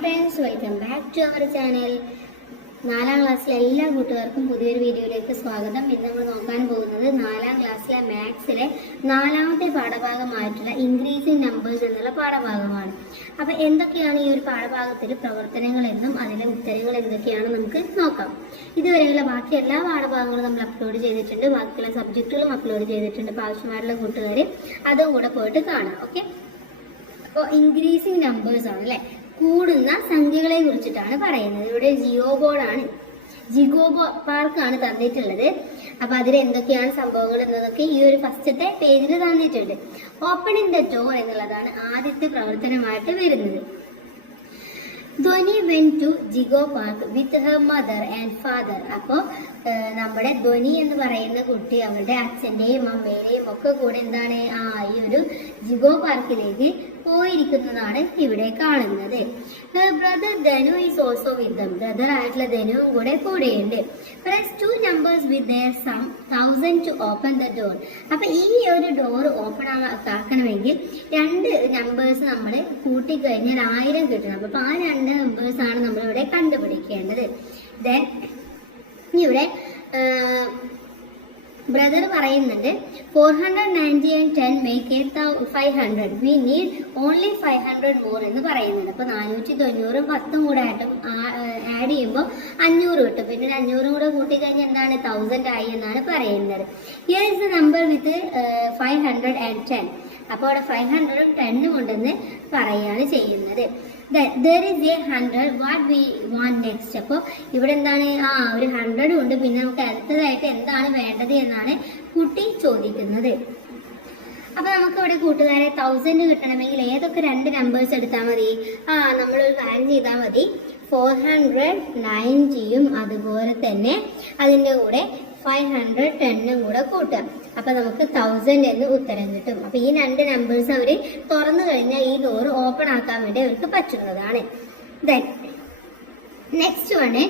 friends, welcome back to our channel. 4ാം ക്ലാസ്സിലെ എല്ലാ കൂട്ടുകാർക്കും പുതിയൊരു വീഡിയോയിലേക്ക് സ്വാഗതം. ഇന്ന് നമ്മൾ നോക്കാൻ പോകുന്നത് 4ാം ക്ലാസ്സിലെ മാത്സിലെ 4ാമത്തെ പാഠഭാഗമായിട്ടുള്ള ഇൻക്രീസിംഗ് നമ്പേഴ്സ് എന്നുള്ള പാഠഭാഗമാണ്. അപ്പോൾ എന്തൊക്കെയാണ് ഈ ഒരു പാഠഭാഗത്തിൽ പ്രവർത്തനങ്ങൾ എന്നും അതിലെ ഉത്തരങ്ങൾ എന്തൊക്കെയാണ് നമുക്ക് നോക്കാം. ഇതുവരെയുള്ള ബാക്കി എല്ലാ പാഠഭാഗങ്ങളും നമ്മൾ അപ്ലോഡ് ചെയ്തിട്ടുണ്ട്, ബാക്കിയുള്ള സബ്ജക്റ്റുകളും അപ്ലോഡ് ചെയ്തിട്ടുണ്ട്. അപ്പോൾ ആവശ്യമായിട്ടുള്ള കൂട്ടുകാർ അതും കൂടെ പോയിട്ട് കാണാം. ഓക്കെ, അപ്പോൾ ഇൻക്രീസിംഗ് നമ്പേഴ്സ് ആണ് അല്ലേ, കൂടുന്ന സംഖ്യകളെ കുറിച്ചിട്ടാണ് പറയുന്നത്. ഇവിടെ ജിഗോ പാർക്കാണ് തന്നിട്ടുള്ളത്. അപ്പൊ അതിൽ എന്തൊക്കെയാണ് സംഭവങ്ങൾ എന്നതൊക്കെ ഈ ഒരു ഫസ്റ്റത്തെ പേജിൽ തന്നിട്ടുണ്ട്. ഓപ്പണിംഗ് ദ ഡോർ എന്നുള്ളതാണ് ആദ്യത്തെ പ്രവർത്തനമായിട്ട് വരുന്നത്. Dhwani went to Jigo park with her mother and father. അപ്പോൾ നമ്മുടെ ധ്വനി എന്ന് പറയുന്ന കുട്ടി അവരുടെ അച്ഛൻ്റെയും അമ്മയുടെയും ഒക്കെ കൂടെ എന്താണ് ഈ ഒരു ജിഗോ പാർക്കിലേക്ക് പോയിരിക്കുന്നതാണ് ഇവിടെ കാണുന്നത്. Brother Dhanu is also with dum. Brother ആയിട്ടുള്ള ധനുവും കൂടെ കൂടെയുണ്ട്. Press 2 numbers with their sum 1000 to open the door. അപ്പൊ ഈ ഒരു ഡോർ ഓപ്പൺ ആക്കണമെങ്കിൽ 2 നമ്പേഴ്സ് നമ്മൾ കൂട്ടിക്കഴിഞ്ഞാൽ 1000 കിട്ടണം. അപ്പൊ ആ 2 നമ്പേഴ്സ് ആണ് നമ്മൾ ഇവിടെ കണ്ടുപിടിക്കേണ്ടത്. ദെൻ ഇവിടെ ബ്രദർ പറയുന്നുണ്ട് 490 and 10 make 500. We need only 500 more എന്ന് പറയുന്നുണ്ട്. അപ്പൊ 490 10 കൂടെ ആഡ് ചെയ്യുമ്പോൾ 500 കിട്ടും. പിന്നെ 500 കൂടെ കൂട്ടിക്കഴിഞ്ഞാൽ എന്താണ് 1000 ആയി എന്നാണ് പറയുന്നത്. Here is the number with 510. അപ്പോൾ അവിടെ 500ഉം 10ഉം ഉണ്ടെന്ന് പറയുകയാണ് ചെയ്യുന്നത്. There is a 100. What we want next? അപ്പോൾ ഇവിടെ എന്താണ് ഒരു 100 ഉണ്ട്. പിന്നെ നമുക്ക് അടുത്തതായിട്ട് എന്താണ് വേണ്ടത് എന്നാണ് കുട്ടി ചോദിക്കുന്നത്. അപ്പൊ നമുക്ക് ഇവിടെ കൂട്ടുകാരെ 1000 കിട്ടണമെങ്കിൽ ഏതൊക്കെ 2 നമ്പേഴ്സ് എടുത്താൽ മതി? നമ്മളൊരു കാര്യം ചെയ്താൽ മതി. 490യും അതുപോലെ തന്നെ അതിൻ്റെ കൂടെ 510ഉം കൂടെ കൂട്ടുക. അപ്പൊ നമുക്ക് 1000 എന്ന് ഉത്തരം കിട്ടും. അപ്പൊ ഈ 2 നമ്പേഴ്സ് അവര് തുറന്നു കഴിഞ്ഞാൽ ഈ ഡോർ ഓപ്പൺ ആക്കാൻ വേണ്ടി അവർക്ക് പറ്റുന്നതാണ്. Then next one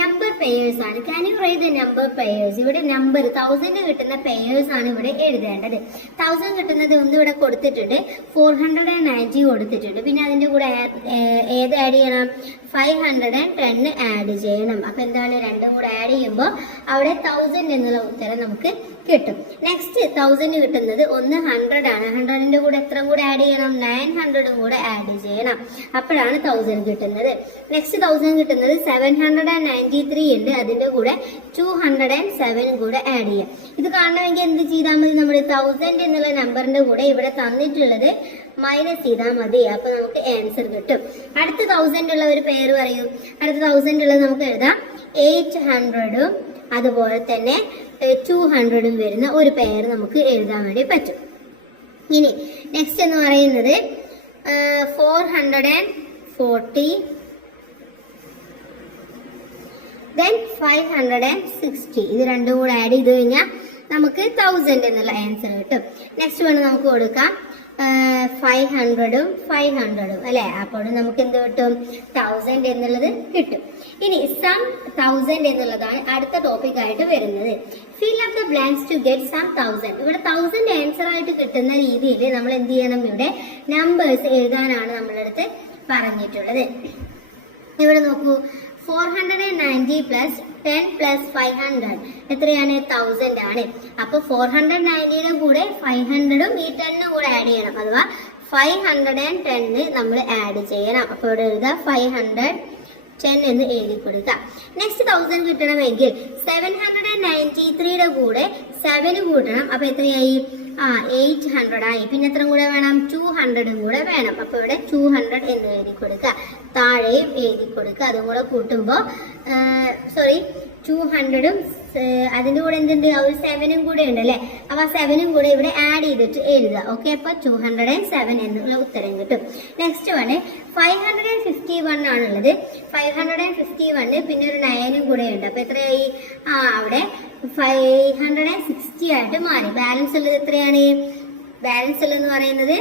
number pairs ആണ്. Can you write the number pairs? ഇവിടെ നമ്പർ 1000 കിട്ടുന്ന പെയേഴ്സ് ആണ് ഇവിടെ എഴുതേണ്ടത്. 1000 കിട്ടുന്നത് ഒന്ന് ഇവിടെ കൊടുത്തിട്ടുണ്ട്, 490 കൊടുത്തിട്ടുണ്ട്. പിന്നെ അതിന്റെ കൂടെ ഏത് ആഡ് ചെയ്യണം? 510 ആഡ് ചെയ്യണം. അപ്പൊ എന്താണ് 2 കൂടെ ആഡ് ചെയ്യുമ്പോൾ അവിടെ 1000 എന്നുള്ള ഉത്തരം നമുക്ക് കിട്ടും. നെക്സ്റ്റ് 1000 കിട്ടുന്നത് ഒന്ന് 100 ആണ്. 100ന്റെ കൂടെ എത്ര കൂടെ ആഡ് ചെയ്യണം? 900 കൂടെ ആഡ് ചെയ്യണം. അപ്പോഴാണ് 1000 കിട്ടുന്നത്. നെക്സ്റ്റ് 1000 കിട്ടുന്നത് 793 ഉണ്ട്. അതിന്റെ കൂടെ 207 കൂടെ ആഡ് ചെയ്യാം. ഇത് കാണണമെങ്കിൽ എന്ത് ചെയ്താൽ മതി? നമ്മൾ 1000 എന്നുള്ള നമ്പറിന്റെ കൂടെ ഇവിടെ തന്നിട്ടുള്ളത് മൈനസ് ചെയ്താൽ മതി. അപ്പൊ നമുക്ക് ആൻസർ കിട്ടും. അടുത്ത 1000 ഉള്ള ഒരു പേര് പറയൂ. അടുത്ത 1000 ഉള്ളത് നമുക്ക് എഴുതാം 800ഉം അതുപോലെ തന്നെ 200ഉം വരുന്ന ഒരു പേര് നമുക്ക് എഴുതാൻ വേണ്ടി പറ്റും. ഇനി നെക്സ്റ്റ് എന്ന് പറയുന്നത് 440 then 560. ഇത് രണ്ടും കൂടെ ആഡ് ചെയ്ത് കഴിഞ്ഞാൽ നമുക്ക് 1000 എന്നുള്ള ആൻസർ കിട്ടും. നെക്സ്റ്റ് വേണം നമുക്ക് കൊടുക്കാം 500ഉം 500ഉം അല്ലെ. അപ്പോൾ നമുക്ക് എന്ത് കിട്ടും? 1000 എന്നുള്ളത് കിട്ടും. ഇനി സം 1000 എന്നുള്ളതാണ് അടുത്ത ടോപ്പിക് ആയിട്ട് വരുന്നത്. Fill up the blanks to get some 1000. ഇവിടെ 1000 ആൻസർ ആയിട്ട് കിട്ടുന്ന രീതിയിൽ നമ്മൾ എന്ത് ചെയ്യണം? ഇവിടെ നമ്പേഴ്സ് എഴുതാനാണ് നമ്മളുടെ അടുത്ത് പറഞ്ഞിട്ടുള്ളത്. ഇവിടെ നോക്കൂ, 490 പ്ലസ് 10 പ്ലസ് 500 എത്രയാണ്? 1000 ആണ്. അപ്പൊ 490യുടെ കൂടെ 500ഉം ഈ 10ഉം കൂടെ ആഡ് ചെയ്യണം. അഥവാ 510 നമ്മൾ ആഡ് ചെയ്യണം. അപ്പൊ ഇവിടെ എഴുതുക 510 എന്ന് എഴുതി കൊടുക്കുക. നെക്സ്റ്റ് 1000 കിട്ടണമെങ്കിൽ 793യുടെ കൂടെ 7 കൂട്ടണം. അപ്പൊ എത്രയായി? 800 ആയി. പിന്നെ എത്ര കൂടെ വേണം? 200ഉം കൂടെ വേണം. അപ്പൊ ഇവിടെ 200 എന്ന് എഴുതി കൊടുക്കുക. താഴെയും എഴുതി കൊടുക്കുക. അതും കൂടെ കൂട്ടുമ്പോൾ 200ഉം അതിന്റെ കൂടെ എന്തുണ്ട്? ഒരു 7ഉം കൂടെ ഉണ്ട് അല്ലെ. അപ്പൊ 7ഉം കൂടെ ഇവിടെ ആഡ് ചെയ്തിട്ട് എഴുതുക. ഓക്കെ, അപ്പൊ 207 എന്നുള്ള ഉത്തരം കിട്ടും. നെക്സ്റ്റ് വണ് 551 ആണുള്ളത്. 551 പിന്നെ ഒരു 9ഉം കൂടെ ഉണ്ട്. അപ്പൊ എത്രയായി? അവിടെ 560 ആയിട്ട് മാറി. ബാലൻസ് ഉള്ളത് എത്രയാണ്? ബാലൻസ് ഉള്ളതെന്ന് പറയുന്നത്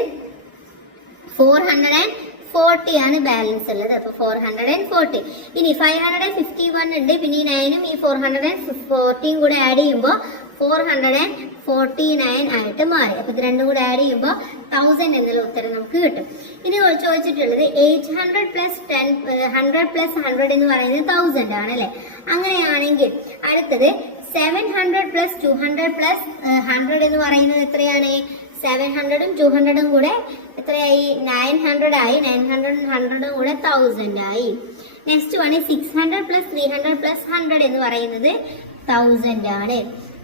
440 ആണ് ബാലൻസ് ഉള്ളത്. അപ്പൊ 440. ഇനി 551 ഉണ്ട്. പിന്നെ ഈ 9ഉം ഈ 440 കൂടെ ആഡ് ചെയ്യുമ്പോൾ 449 ആയിട്ട് മാറി. അപ്പൊ ഇത് രണ്ടും കൂടെ ആഡ് ചെയ്യുമ്പോൾ 1000 എന്നുള്ള ഉത്തരം നമുക്ക് കിട്ടും. ഇനി ചോദിച്ചിട്ടുള്ളത് 800 പ്ലസ് 100 പ്ലസ് 100 എന്ന് പറയുന്നത് 1000 ആണ് അല്ലെ. അങ്ങനെയാണെങ്കിൽ അടുത്തത് 700 പ്ലസ് 200 പ്ലസ് 100 എന്ന് പറയുന്നത് എത്രയാണ്? 700ഉം 200ഉം കൂടെ എത്രയായി? 900 ആയി. 900ഉം 100ഉം കൂടെ 1000 ആയി. നെക്സ്റ്റ് ആണ് 600 പ്ലസ് 300 പ്ലസ് 100 എന്ന് പറയുന്നത് 1000 ആണ്.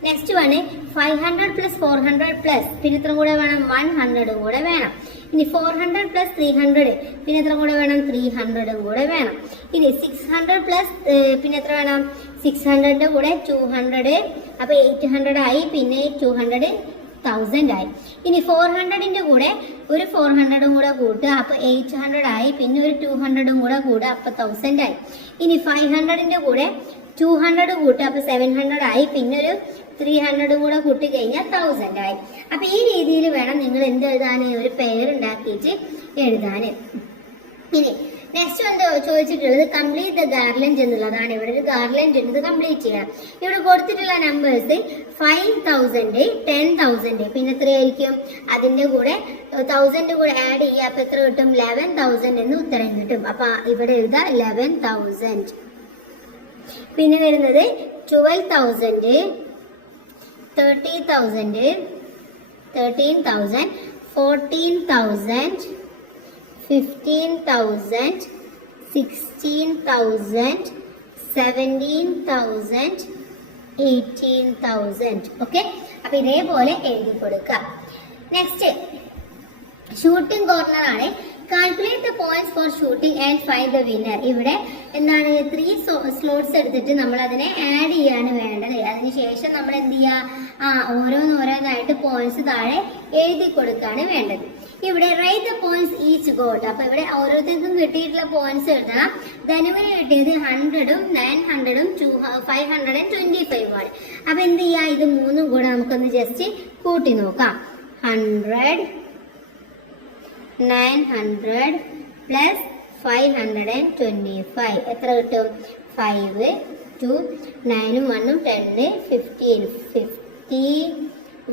നെക്സ്റ്റ് ആണ് 500 പ്ലസ് 400 പ്ലസ് പിന്നെ എത്ര കൂടെ വേണം? 100 കൂടെ വേണം. ഇനി 400 പ്ലസ് 300 പിന്നെ എത്ര കൂടെ വേണം? 300 കൂടെ വേണം. ഇനി 600 പ്ലസ് പിന്നെ എത്ര വേണം? 600ന്റെ കൂടെ 200, അപ്പൊ 800 ആയി. പിന്നെ 200 1000 ആയി. ഇനി 400ന്റെ കൂടെ ഒരു 400ഉം കൂടെ കൂട്ടുക, അപ്പൊ 800 ആയി. പിന്നെ ഒരു 200ഉം കൂടെ കൂടുക, അപ്പൊ 1000 ആയി. ഇനി 500ന്റെ കൂടെ 200 കൂട്ടുക, അപ്പൊ 700 ആയി. പിന്നെ ഒരു 300 കൂടെ കൂട്ടി കഴിഞ്ഞാൽ 1000 ആയി. അപ്പൊ ഈ രീതിയിൽ വേണം നിങ്ങൾ എന്ത് എഴുതാന്? ഒരു പെയർ ഉണ്ടാക്കിയിട്ട് എഴുതാന്. ഇനി നെക്സ്റ്റ് എന്താ ചോദിച്ചിട്ടുള്ളത്? കംപ്ലീറ്റ് ദ ഗാർലൻഡ് എന്നുള്ളതാണ്. ഇവിടെ ഒരു ഗാർലൻഡ് ഉണ്ട്, ഇത് കംപ്ലീറ്റ് ചെയ്യണം. ഇവിടെ കൊടുത്തിട്ടുള്ള നമ്പേഴ്സ് 5000, 10,000 പിന്നെ എത്രയായിരിക്കും? അതിന്റെ കൂടെ 1000 കൂടെ ആഡ് ചെയ്യുക, അപ്പൊ എത്ര കിട്ടും? 11,000 എന്ന് ഉത്തരം കിട്ടും. അപ്പൊ ഇവിടെ എഴുതാം 11,000. പിന്നെ വരുന്നത് 12,000, 30,000, 13,000, 14,000, 15,000, 16,000, 17,000, 18,000. ഓക്കെ, അപ്പൊ ഇതേപോലെ എഴുതി കൊടുക്കാം. നെക്സ്റ്റ് ഷൂട്ടിംഗ് കോർണർ ആണ്. Calculate the points four shooting and find the winner. ഇവിടെ എന്താണ്? 3 സ്ലോട്ട്സ് എടുത്തിട്ട് നമ്മൾ അതിനെ ആഡ് ചെയ്യാണ് വേണ്ടത്. അതിനുശേഷം നമ്മൾ എന്ത് ചെയ്യുക? ഓരോന്നായിട്ട് പോയിന്റ്സ് താഴെ എഴുതി കൊടുക്കുകയാണ് വേണ്ടത്. ഇവിടെ write the points each got. അപ്പൊ ഇവിടെ ഓരോരുത്തർക്കും കിട്ടിയിട്ടുള്ള പോയിന്റ്സ് എഴുതണം. ധനുവിന് കിട്ടിയത് 100ഉം 900ഉം 525 ആണ്. അപ്പൊ എന്ത് ചെയ്യാ? ഇത് മൂന്നും കൂടെ നമുക്കൊന്ന് ജസ്റ്റ് കൂട്ടി നോക്കാം. 100, 900 പ്ലസ് 525 എത്ര കിട്ടും? 5, 2, 9ഉം 1ഉം 10, 15,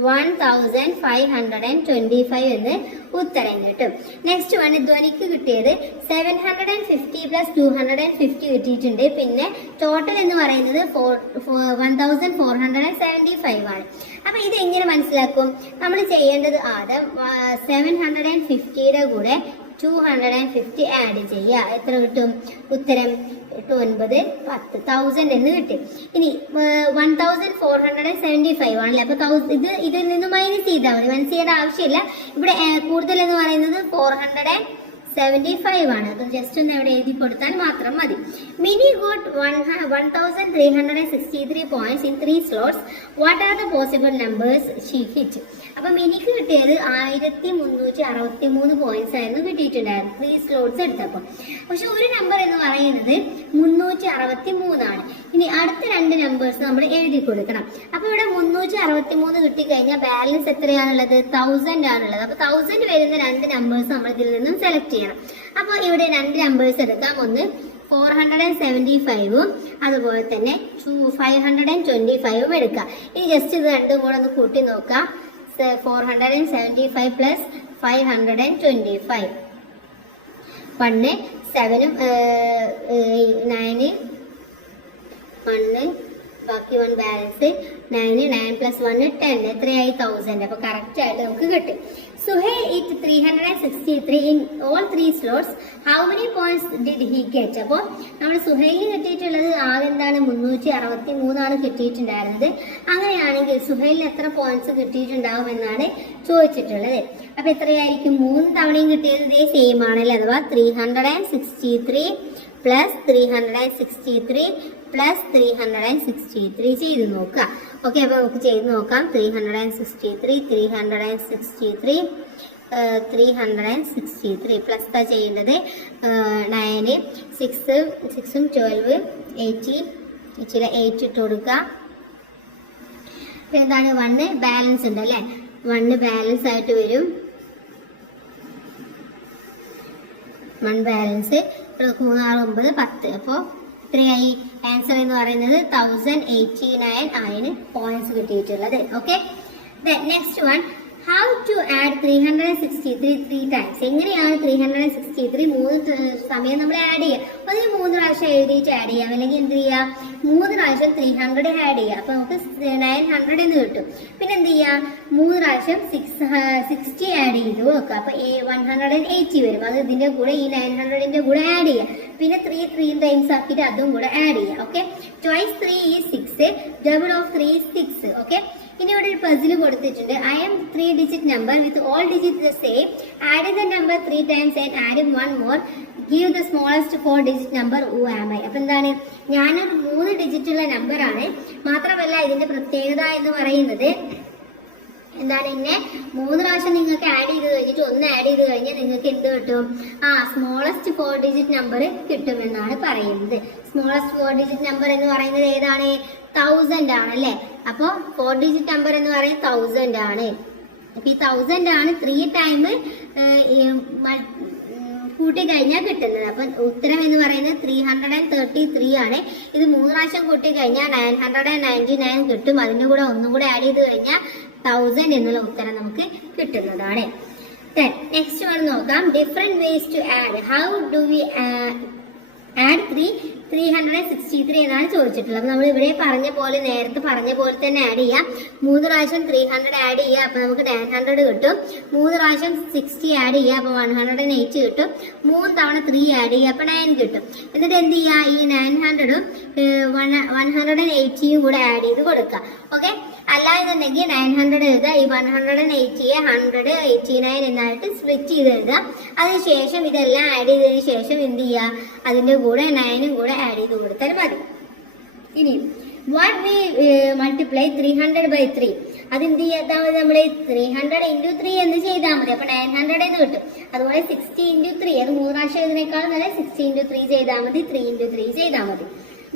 51,525 എന്ന് ഉത്തരം കിട്ടും. നെക്സ്റ്റ് വൺ ധ്വനിക്ക് കിട്ടിയത് 750 പ്ലസ് 250 കിട്ടിയിട്ടുണ്ട്. പിന്നെ ടോട്ടൽ എന്ന് പറയുന്നത് 1475 ആണ്. അപ്പൊ ഇത് എങ്ങനെ മനസ്സിലാക്കും? നമ്മൾ ചെയ്യേണ്ടത് ആദ്യം 750യുടെ കൂടെ 250 ആഡ് ചെയ്യുക. എത്ര കിട്ടും? ഉത്തരം 9, 10, 1000 എന്ന് കിട്ടും. ഇനി 1475 ആണല്ലേ. അപ്പൊ ഇതിൽ നിന്ന് മൈനസ് ചെയ്താൽ മതി, മൈനസ് ചെയ്യേണ്ട ആവശ്യമില്ല. ഇവിടെ കൂടുതൽ എന്ന് പറയുന്നത് 475 ആണ്. അത് ജസ്റ്റ് ഒന്ന് എവിടെ എഴുതി കൊടുത്താൽ മാത്രം മതി. Mini got 1363 points in 3 slots. What are the possible numbers she hit? അപ്പൊ മിനിക്ക് കിട്ടിയത് 1363 പോയിന്റ്സ് ആയിരുന്നു കിട്ടിയിട്ടുണ്ടായിരുന്നു 3 സ്ലോട്ട്സ് എടുത്തപ്പോൾ. പക്ഷെ ഒരു നമ്പർ എന്ന് പറയുന്നത് 363 ആണ്. ഇനി അടുത്ത 2 നമ്പേഴ്സ് നമ്മൾ എഴുതി കൊടുക്കണം. അപ്പൊ ഇവിടെ 363 കിട്ടിക്കഴിഞ്ഞാൽ ബാലൻസ് എത്രയാണുള്ളത്? 1000 ആണുള്ളത്. അപ്പൊ 1000 വരുന്ന 2 നമ്പേഴ്സ് നമ്മൾ ഇതിൽ നിന്നും സെലക്ട് ചെയ്യണം. അപ്പൊ ഇവിടെ 2 നമ്പേഴ്സ് എടുക്കാം. ഒന്ന് 475ഉം അതുപോലെ തന്നെ 525ഉം എടുക്കാം. ഇനി ജസ്റ്റ് ഇത് രണ്ടും കൂടെ ഒന്ന് കൂട്ടി നോക്കാം. 475 പ്ലസ് 525, 1, 7ഉം 9, 1 ബാക്കി 1 ബാലൻസ് 9, 9 പ്ലസ് 1 10 എത്രയായി? 1000. അപ്പൊ കറക്റ്റ് ആയിട്ട് നമുക്ക് കിട്ടും. Suhail hit 363 in all 3 slots. How many points did he get? അപ്പോൾ നമ്മൾ സുഹൈലിന് കിട്ടിയിട്ടുള്ളത് ആകെ എന്താണ്? 363 ആണ് കിട്ടിയിട്ടുണ്ടായിരുന്നത്. അങ്ങനെയാണെങ്കിൽ സുഹൈലിന് എത്ര പോയിന്റ്സ് കിട്ടിയിട്ടുണ്ടാവും എന്നാണ് ചോദിച്ചിട്ടുള്ളത്. അപ്പൊ എത്രയായിരിക്കും? 3 തവണയും കിട്ടിയത് ഇതേ സെയിം ആണല്ലേ. അഥവാ 363 പ്ലസ് 363 പ്ലസ് 363 ചെയ്ത് നോക്കുക. ഓക്കെ, അപ്പൊ നമുക്ക് ചെയ്ത് നോക്കാം. 363 പ്ലസ് ചെയ്യേണ്ടത് 9, 6ഉം 12, 18 8 ഇട്ട് കൊടുക്കുക. പിന്നെ എന്താണ്? 1 ബാലൻസ് ഉണ്ട് അല്ലേ. 1 ബാലൻസ് ആയിട്ട് വരും. 1 ബാലൻസ് 3, 6, 9, 10. അപ്പോൾ എത്രയായി ആൻസർ എന്ന് പറയുന്നത് 1089 ആണ് പോയിന്റ്സ് കിട്ടിയിട്ടുള്ളത്. Okay, next one, how to add 363 3 times. എങ്ങനെയാണ് 363 മൂന്ന് സമയം നമ്മൾ ആഡ് ചെയ്യുക? അതിന് 3 പ്രാവശ്യം എഴുതിയിട്ട് ആഡ് ചെയ്യാം, അല്ലെങ്കിൽ എന്ത് ചെയ്യാം 3 പ്രാവശ്യം 300 ആഡ് ചെയ്യാം. അപ്പൊ നമുക്ക് 900 എന്ന് കിട്ടും. പിന്നെ എന്ത് ചെയ്യാം 3 പ്രാവശ്യം 60 ആഡ് ചെയ്ത് വെക്കുക. അപ്പൊ 180 വരും. അത് ഇതിന്റെ കൂടെ ഈ 900ന്റെ കൂടെ ആഡ് ചെയ്യാം. പിന്നെ 3 ടൈംസ് ആക്കിയിട്ട് അതും കൂടെ ആഡ് ചെയ്യാം. Okay, twice 3 is 6, double of 3 is 6. Okay, ഇനി ഇവിടെ ഒരു പസിൽ കൊടുത്തിട്ടുണ്ട്. I M 3 digit number with all digits the same. Add the number 3 times and add one more. Give the smallest 4 digit number. Who am I? അപ്പൊ എന്താണ്, ഞാനൊരു 3 digit ഉള്ള number ആണ്. മാത്രമല്ല ഇതിന്റെ പ്രത്യേകത എന്ന് പറയുന്നത് എന്താണ്, ഇന്നെ 3 പ്രാവശ്യം നിങ്ങൾക്ക് ആഡ് ചെയ്ത് കഴിഞ്ഞിട്ട് 1 ആഡ് ചെയ്ത് കഴിഞ്ഞാൽ നിങ്ങൾക്ക് എന്ത് കിട്ടും? സ്മോളസ്റ്റ് 4 ഡിജിറ്റ് നമ്പർ കിട്ടുമെന്നാണ് പറയുന്നത്. സ്മോളസ്റ്റ് 4 ഡിജിറ്റ് നമ്പർ എന്ന് പറയുന്നത് ഏതാണ്? 1000 ആണ് അല്ലെ. അപ്പൊ 4 ഡിജിറ്റ് നമ്പർ എന്ന് പറയുന്നത് 1000 ആണ്. അപ്പൊ ഈ 1000 ആണ് 3 ടൈം കൂട്ടി കഴിഞ്ഞാൽ കിട്ടുന്നത്. അപ്പൊ ഉത്തരം എന്ന് പറയുന്നത് 333 ആണ്. ഇത് 3 പ്രാവശ്യം കൂട്ടി കഴിഞ്ഞാൽ 999 കിട്ടും. അതിന്റെ കൂടെ ഒന്നും കൂടെ ആഡ് ചെയ്ത് കഴിഞ്ഞാൽ 1000 എന്നുള്ള ഉത്തരം നമുക്ക് കിട്ടുന്നതാണ്. നെക്സ്റ്റ് വൺ നോക്കാം, different ways to add. How do we add 363 എന്നാണ് ചോദിച്ചിട്ടുള്ളത്. അപ്പൊ നമ്മൾ ഇവിടെ പറഞ്ഞ പോലെ, നേരത്തെ പറഞ്ഞ പോലെ തന്നെ ആഡ് ചെയ്യാം. 3 പ്രാവശ്യം 300 ആഡ് ചെയ്യുക, അപ്പൊ നമുക്ക് 900 കിട്ടും. 3 പ്രാവശ്യം 60 ആഡ് ചെയ്യുക, അപ്പൊ 180 കിട്ടും. 3 തവണ 3 ആഡ് ചെയ്യുക, അപ്പൊ 9 കിട്ടും. എന്നിട്ട് എന്ത് ചെയ്യുക, ഈ 900ഉം 180യും കൂടെ ആഡ് ചെയ്ത് കൊടുക്കുക. ഓക്കെ, അല്ലാന്നുണ്ടെങ്കിൽ 900 എഴുതുക, ഈ 180യെ 189 എന്നായിട്ട് സ്പ്ലിറ്റ് ചെയ്ത് എഴുതുക. അതിനുശേഷം ഇതെല്ലാം ആഡ് ചെയ്തതിനു ശേഷം എന്ത് ചെയ്യുക, അതിന്റെ കൂടെ 9ഉം കൂടെ ആഡ് ചെയ്ത് കൊടുത്താൽ മതി. ഇനി what we multiply 300 by 3, അതെന്ത് ചെയ്താൽ മതി, നമ്മൾ 300 into 3 എന്ന് ചെയ്താൽ മതി. അപ്പൊ 900 എന്ന് കിട്ടും. അതുപോലെ 60 into 3, അത് 3 പ്രാവശ്യം എഴുതുന്നേക്കാളും നല്ല 60 into 3 ചെയ്താൽ മതി, 3 into 3 ചെയ്താൽ മതി.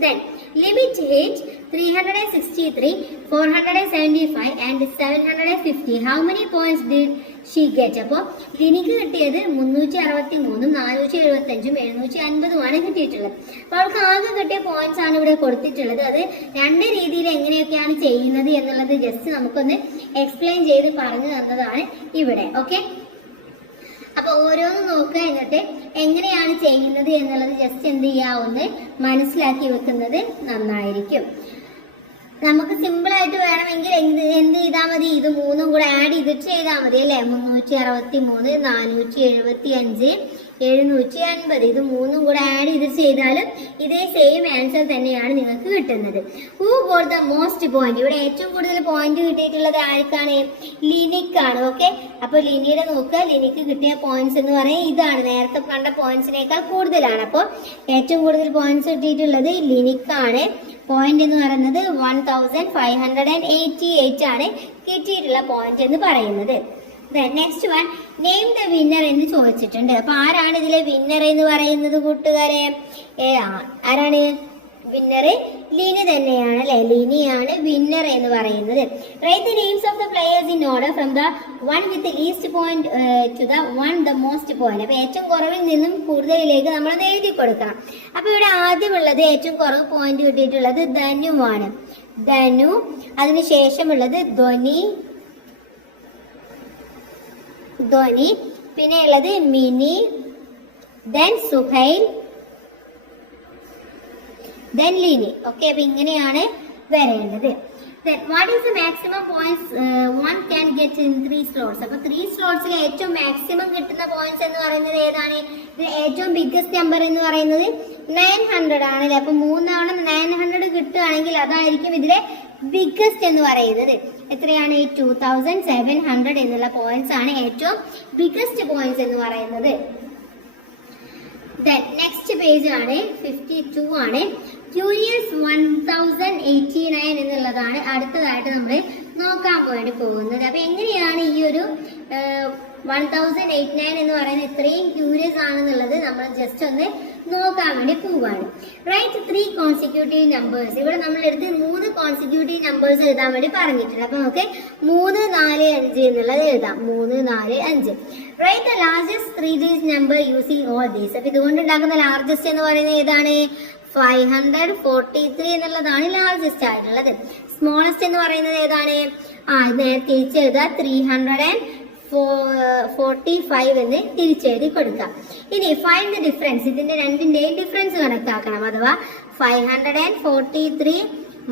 Then limit age 363, 475 and 750. How many points did she get? അപ്പൊ ലിനിക്ക് കിട്ടിയത് 363, 475, 750 കിട്ടിയിട്ടുള്ളത്. അപ്പൊ അവൾക്ക് ആകെ കിട്ടിയ പോയിന്റ്സ് ആണ് ഇവിടെ കൊടുത്തിട്ടുള്ളത്. അത് 2 രീതിയിൽ എങ്ങനെയൊക്കെയാണ് ചെയ്യുന്നത് എന്നുള്ളത് ജസ്റ്റ് നമുക്കൊന്ന് എക്സ്പ്ലെയിൻ ചെയ്ത് പറഞ്ഞു തന്നതാണ് ഇവിടെ. ഓക്കെ, അപ്പൊ ഓരോന്ന് നോക്കുക, എന്നിട്ട് എങ്ങനെയാണ് ചെയ്യുന്നത് എന്നുള്ളത് ജസ്റ്റ് എന്ത് ചെയ്യാവുന്ന മനസ്സിലാക്കി വെക്കുന്നത് നന്നായിരിക്കും. നമുക്ക് സിമ്പിൾ ആയിട്ട് വേണമെങ്കിൽ എന്ത് ചെയ്താൽ മതി, ഇത് 3ഉം കൂടെ ആഡ് ചെയ്തിട്ട് ചെയ്താൽ മതി അല്ലെ. 363, 475, 780, ഇത് 3ഉം കൂടെ ആഡ് ചെയ്തിട്ട് ചെയ്താലും ഇതേ സെയിം ആൻസർ തന്നെയാണ് നിങ്ങൾക്ക് കിട്ടുന്നത്. Who got the most point, ഇവിടെ ഏറ്റവും കൂടുതൽ പോയിന്റ് കിട്ടിയിട്ടുള്ളത് ആർക്കാണ്? ലിനിക്കാണ്. ഓക്കെ, അപ്പൊ ലിനിയുടെ നോക്കുക, ലിനിക്ക് കിട്ടിയ പോയിന്റ്സ് എന്ന് പറയുന്നത് ഇതാണ്, നേരത്തെ കണ്ട പോയിന്റ്സിനേക്കാൾ കൂടുതലാണ്. അപ്പോൾ ഏറ്റവും കൂടുതൽ പോയിന്റ്സ് കിട്ടിയിട്ടുള്ളത് ലിനിക്കാണ്. പോയിന്റ് എന്ന് പറയുന്നത് 1588 ആണ് കിട്ടിയിട്ടുള്ള പോയിന്റ് എന്ന് പറയുന്നത്. Next one, name the winner എന്ന് ചോദിച്ചിട്ടുണ്ട്. അപ്പൊ ആരാണ് ഇതിലെ വിന്നർ എന്ന് പറയുന്നത് കൂട്ടുകാരെ? ആരാണ് വിന്നർ? ലിനി തന്നെയാണ് അല്ലെ. ലിനിയാണ് വിന്നർ എന്ന് പറയുന്നത്. Write the names of the players in order from the one with least point two the one the most point. അപ്പൊ ഏറ്റവും കുറവിൽ നിന്നും കൂടുതലിലേക്ക് നമ്മളത് എഴുതി കൊടുക്കണം. അപ്പൊ ഇവിടെ ആദ്യമുള്ളത് ഏറ്റവും കുറവ് പോയിന്റ് കിട്ടിയിട്ടുള്ളത് ധനുവാണ്. ധനു, അതിനുശേഷമുള്ളത് ധ്വനി, പിന്നെ ഉള്ളത് mini, then Suhail, then Lini. Okay, അപ്പൊ ഇങ്ങനെയാണ് വരേണ്ടത്. What is the maximum points one can get in 3 slots? അപ്പൊ 3 slotsൽ ഏറ്റവും മാക്സിമം കിട്ടുന്ന പോയിന്റ്സ് എന്ന് പറയുന്നത് ഏതാണ്? ഏറ്റവും ബിഗ്ഗസ്റ്റ് നമ്പർ എന്ന് പറയുന്നത് 900 ആണല്ലേ. അപ്പൊ 3 തവണ 900 കിട്ടുകയാണെങ്കിൽ അതായിരിക്കും ഇതിലെ ബിഗ്ഗസ്റ്റ് എന്ന് പറയുന്നത്. എത്രയാണ്? 2700 എന്നുള്ള പോയിന്റ്സ് ആണ് ഏറ്റവും ബിഗ്ഗസ്റ്റ് പോയിന്റ്സ് എന്ന് പറയുന്നത്. നെക്സ്റ്റ് പേജ് ആണ് 52 ആണ്. QS 1089 എന്നുള്ളതാണ് അടുത്തതായിട്ട് നമ്മൾ നോക്കാൻ വേണ്ടി പോകുന്നത്. അപ്പൊ എങ്ങനെയാണ് ഈ ഒരു 1089 എന്ന് പറയുന്നത് ഇത്രയും ക്യൂരിയസ് ആണെന്നുള്ളത് നമ്മൾ ജസ്റ്റ് ഒന്ന് നോക്കാൻ വേണ്ടി പോവാണ്. Write 3 consecutive numbers. ഇവിടെ നമ്മൾ എടുത്ത് 3 കോൺസിക്യൂട്ടീവ് നമ്പേഴ്സ് എഴുതാൻ വേണ്ടി പറഞ്ഞിട്ടുണ്ട്. അപ്പൊ നമുക്ക് 3, 4, 5 എന്നുള്ളത് എഴുതാം. 3, 4, 5. Write the largest 3 digit number using all these. അപ്പൊ ഇതുകൊണ്ട് ഉണ്ടാക്കുന്ന ലാർജസ്റ്റ് എന്ന് പറയുന്നത് ഏതാണ്? 543 എന്നുള്ളതാണ് ലാർജസ്റ്റ് ആയിട്ടുള്ളത്. സ്മോളസ്റ്റ് എന്ന് പറയുന്നത് ഏതാണ്? നേരെ തിരിച്ചെഴുതുക, 345 എന്ന് തിരിച്ചെഴുതി കൊടുക്കുക. ഇനി ഫൈൻഡ് ദ ഡിഫറൻസ്, ഇതിന്റെ രണ്ടിന്റെയും ഡിഫറൻസ് കണക്കാക്കണം. അഥവാ 543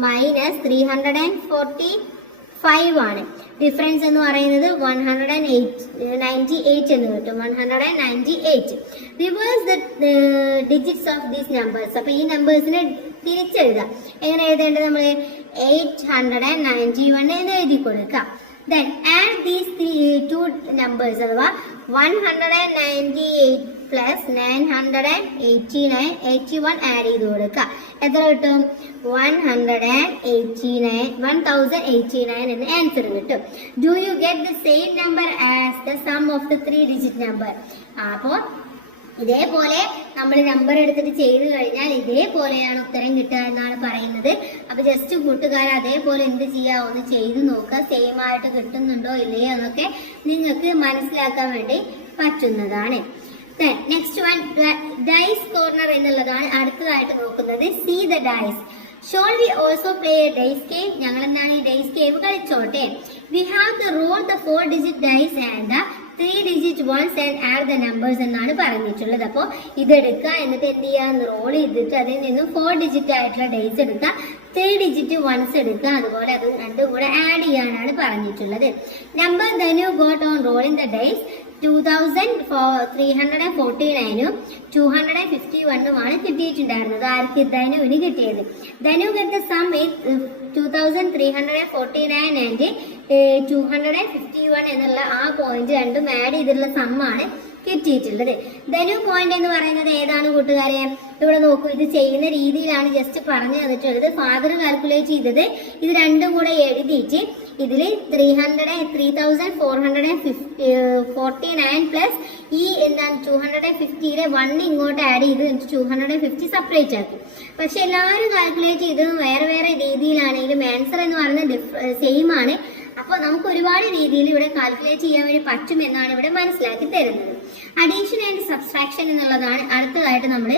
മൈനസ് 345 ആണ്. ഡിഫറൻസ് എന്ന് പറയുന്നത് 198 എന്ന് കിട്ടും. 198. Reverse the digits of these numbers. അപ്പൊ ഈ നമ്പേഴ്സിനെ തിരിച്ചെഴുതാം. എങ്ങനെ എഴുതേണ്ടത്? നമ്മൾ 891 എന്ന് എഴുതി കൊടുക്കാം. Then add these two numbers. അഥവാ 198 plus 981 ആഡ് ചെയ്ത് കൊടുക്കുക. എത്ര കിട്ടും? 1089 എന്ന് ആൻസർ കിട്ടും. Do you get the same number as the sum of the 3 digit number? അപ്പോൾ ഇതേപോലെ നമ്മൾ നമ്പർ എടുത്തിട്ട് ചെയ്ത് കഴിഞ്ഞാൽ ഇതേപോലെയാണ് ഉത്തരം കിട്ടുക എന്നാണ് പറയുന്നത്. അപ്പൊ ജസ്റ്റ് കൂട്ടുകാർ അതേപോലെ എന്ത് ചെയ്യുക, ഒന്ന് ചെയ്ത് നോക്കുക. സെയിം ആയിട്ട് കിട്ടുന്നുണ്ടോ ഇല്ലയോ എന്നൊക്കെ നിങ്ങൾക്ക് മനസ്സിലാക്കാൻ വേണ്ടി പറ്റുന്നതാണ്. നെക്സ്റ്റ് വൺ, ഡൈസ് കോർണർ എന്നുള്ളതാണ് അടുത്തതായിട്ട് നോക്കുന്നത്. See the dice. Shall we also play a dice game? ഞങ്ങൾ എന്താണ് ഈ ഡൈസ് ഗെയിം കളിച്ചോട്ടെ. We have to roll the 4 digit dice and the 3 digit ones and add the numbers എന്നാണ് പറഞ്ഞിട്ടുള്ളത്. അപ്പോൾ ഇതെടുക്കുക, എന്നിട്ട് എന്ത് ചെയ്യുക, റോൾ ചെയ്തിട്ട് അതിൽ നിന്നും 4 ഡിജിറ്റ് ആയിട്ടുള്ള ഡേയ്സ് എടുക്കുക, 3 ഡിജിറ്റ് വൺസ് എടുക്കുക, അതുപോലെ അത് രണ്ടും കൂടെ ആഡ് ചെയ്യാനാണ് പറഞ്ഞിട്ടുള്ളത്. Number Dhanu got on rolling the days 2349 251 കിട്ടിയിട്ടുണ്ടായിരുന്നത്. ആർക്ക്? ധനുവിന് കിട്ടിയത്. ധനു ഗെറ്റ് ദ സം 2349 ആൻഡ് 251 എന്നുള്ള ആ പോയിന്റ് രണ്ടും ആഡ് ചെയ്തിട്ടുള്ള സമ്മാണ് കിട്ടിയിട്ടുള്ളത്. ധനു പോയിന്റ് എന്ന് പറയുന്നത് ഏതാണ് കൂട്ടുകാരെ? ഇവിടെ നോക്കൂ, ഇത് ചെയ്യുന്ന രീതിയിലാണ് ജസ്റ്റ് പറഞ്ഞു തന്നിട്ടുള്ളത്. ഫാദർ കാൽക്കുലേറ്റ് ചെയ്തത് ഇത് രണ്ടും കൂടെ എഴുതിയിട്ട് ഇതിൽ 3449 പ്ലസ് ഈ എന്താണ് 250 1 ഇങ്ങോട്ട് ആഡ് ചെയ്ത് 250 സെപ്പറേറ്റ് ആക്കി. പക്ഷെ എല്ലാവരും കാൽക്കുലേറ്റ് ചെയ്തതും വേറെ വേറെ രീതിയിലാണെങ്കിലും ആൻസർ എന്ന് പറയുന്നത് സെയിം ആണ്. അപ്പോൾ നമുക്ക് ഒരുപാട് രീതിയിൽ ഇവിടെ കാൽക്കുലേറ്റ് ചെയ്യാൻ വേണ്ടി പറ്റുമെന്നാണ് ഇവിടെ മനസ്സിലാക്കി തരുന്നത്. അഡീഷൻ ആൻഡ് സബ്സ്ട്രാക്ഷൻ എന്നുള്ളതാണ് അടുത്തതായിട്ട് നമ്മൾ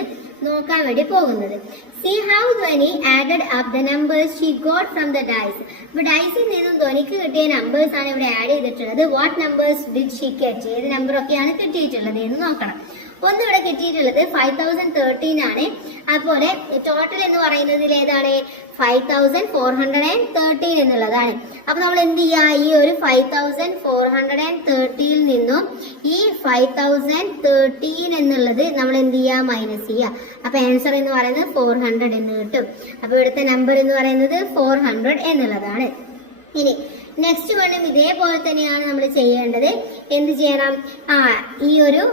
നോക്കാൻ വേണ്ടി പോകുന്നത്. See how Dhwani added up the numbers she got from the dice. അപ്പോൾ ഡൈസിൽ നിന്നും ധ്വനിക്ക് കിട്ടിയ നമ്പേഴ്സ് ആണ് ഇവിടെ ആഡ് ചെയ്തിട്ടുള്ളത്. What numbers did she get? ഏത് നമ്പറൊക്കെയാണ് കിട്ടിയിട്ടുള്ളത് എന്ന് നോക്കണം. ഒന്ന് ഇവിടെ കിട്ടിയിട്ടുള്ളത് 5013 ആണ്. അതുപോലെ ടോട്ടൽ എന്ന് പറയുന്നതിൽ ഏതാണ്? 5413 എന്നുള്ളതാണ്. അപ്പൊ നമ്മൾ എന്ത് ചെയ്യുക, ഈ ഒരു 5413 നിന്നും ഈ 5013 എന്നുള്ളത് നമ്മൾ എന്ത് ചെയ്യുക, മൈനസ് ചെയ്യുക. അപ്പൊ ആൻസർ എന്ന് പറയുന്നത് 400 എന്ന് കിട്ടും. അപ്പൊ ഇവിടുത്തെ നമ്പർ എന്ന് പറയുന്നത് 400 എന്നുള്ളതാണ്. ഇനി നെക്സ്റ്റ് വണ്ണും ഇതേപോലെ തന്നെയാണ് നമ്മൾ ചെയ്യേണ്ടത്. എന്ത് ചെയ്യണം? ഈ ഒരു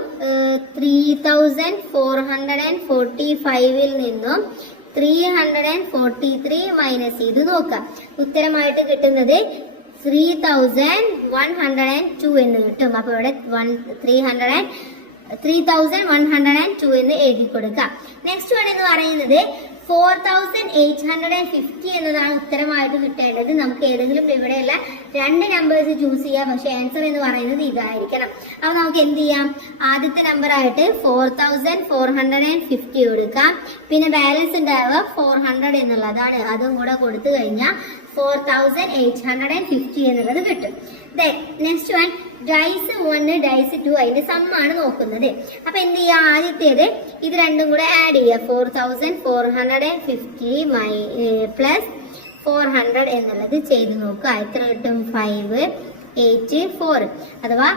3445 നിന്നും 343 മൈനസ് ചെയ്ത് നോക്കാം. ഉത്തരമായിട്ട് കിട്ടുന്നത് 3102 എന്ന് കിട്ടും. അപ്പൊ ഇവിടെ 3102 എന്ന് എഴുതി കൊടുക്കാം. നെക്സ്റ്റ് വൺ എന്ന് പറയുന്നത് 4850 എന്നതാണ് ഉത്തരമായിട്ട് കിട്ടേണ്ടത്. നമുക്ക് ഏതെങ്കിലും ഇവിടെയുള്ള 2 നമ്പേഴ്സ് ചൂസ് ചെയ്യാം. പക്ഷെ ആൻസർ എന്ന് പറയുന്നത് ഇതായിരിക്കണം. അപ്പൊ നമുക്ക് എന്ത് ചെയ്യാം, ആദ്യത്തെ നമ്പർ ആയിട്ട് 4450 കൊടുക്കാം. പിന്നെ ബാലൻസ് ഉണ്ടാവുക 400 എന്നുള്ളതാണ്. അതും കൂടെ കൊടുത്തു കഴിഞ്ഞാൽ 4850 എന്നുള്ളത് കിട്ടും. നെക്സ്റ്റ് വൺ, ഡൈസ് 1 ഡൈസ് 2 അതിന്റെ സമ്മാണ് നോക്കുന്നത്. അപ്പൊ എന്ത് ചെയ്യാ, ആദ്യത്തേത് ഇത് രണ്ടും കൂടെ ആഡ് ചെയ്യുക. 4450 പ്ലസ് 400 എന്നുള്ളത് ചെയ്ത് നോക്കുക. എത്ര കിട്ടും? 584 അഥവാ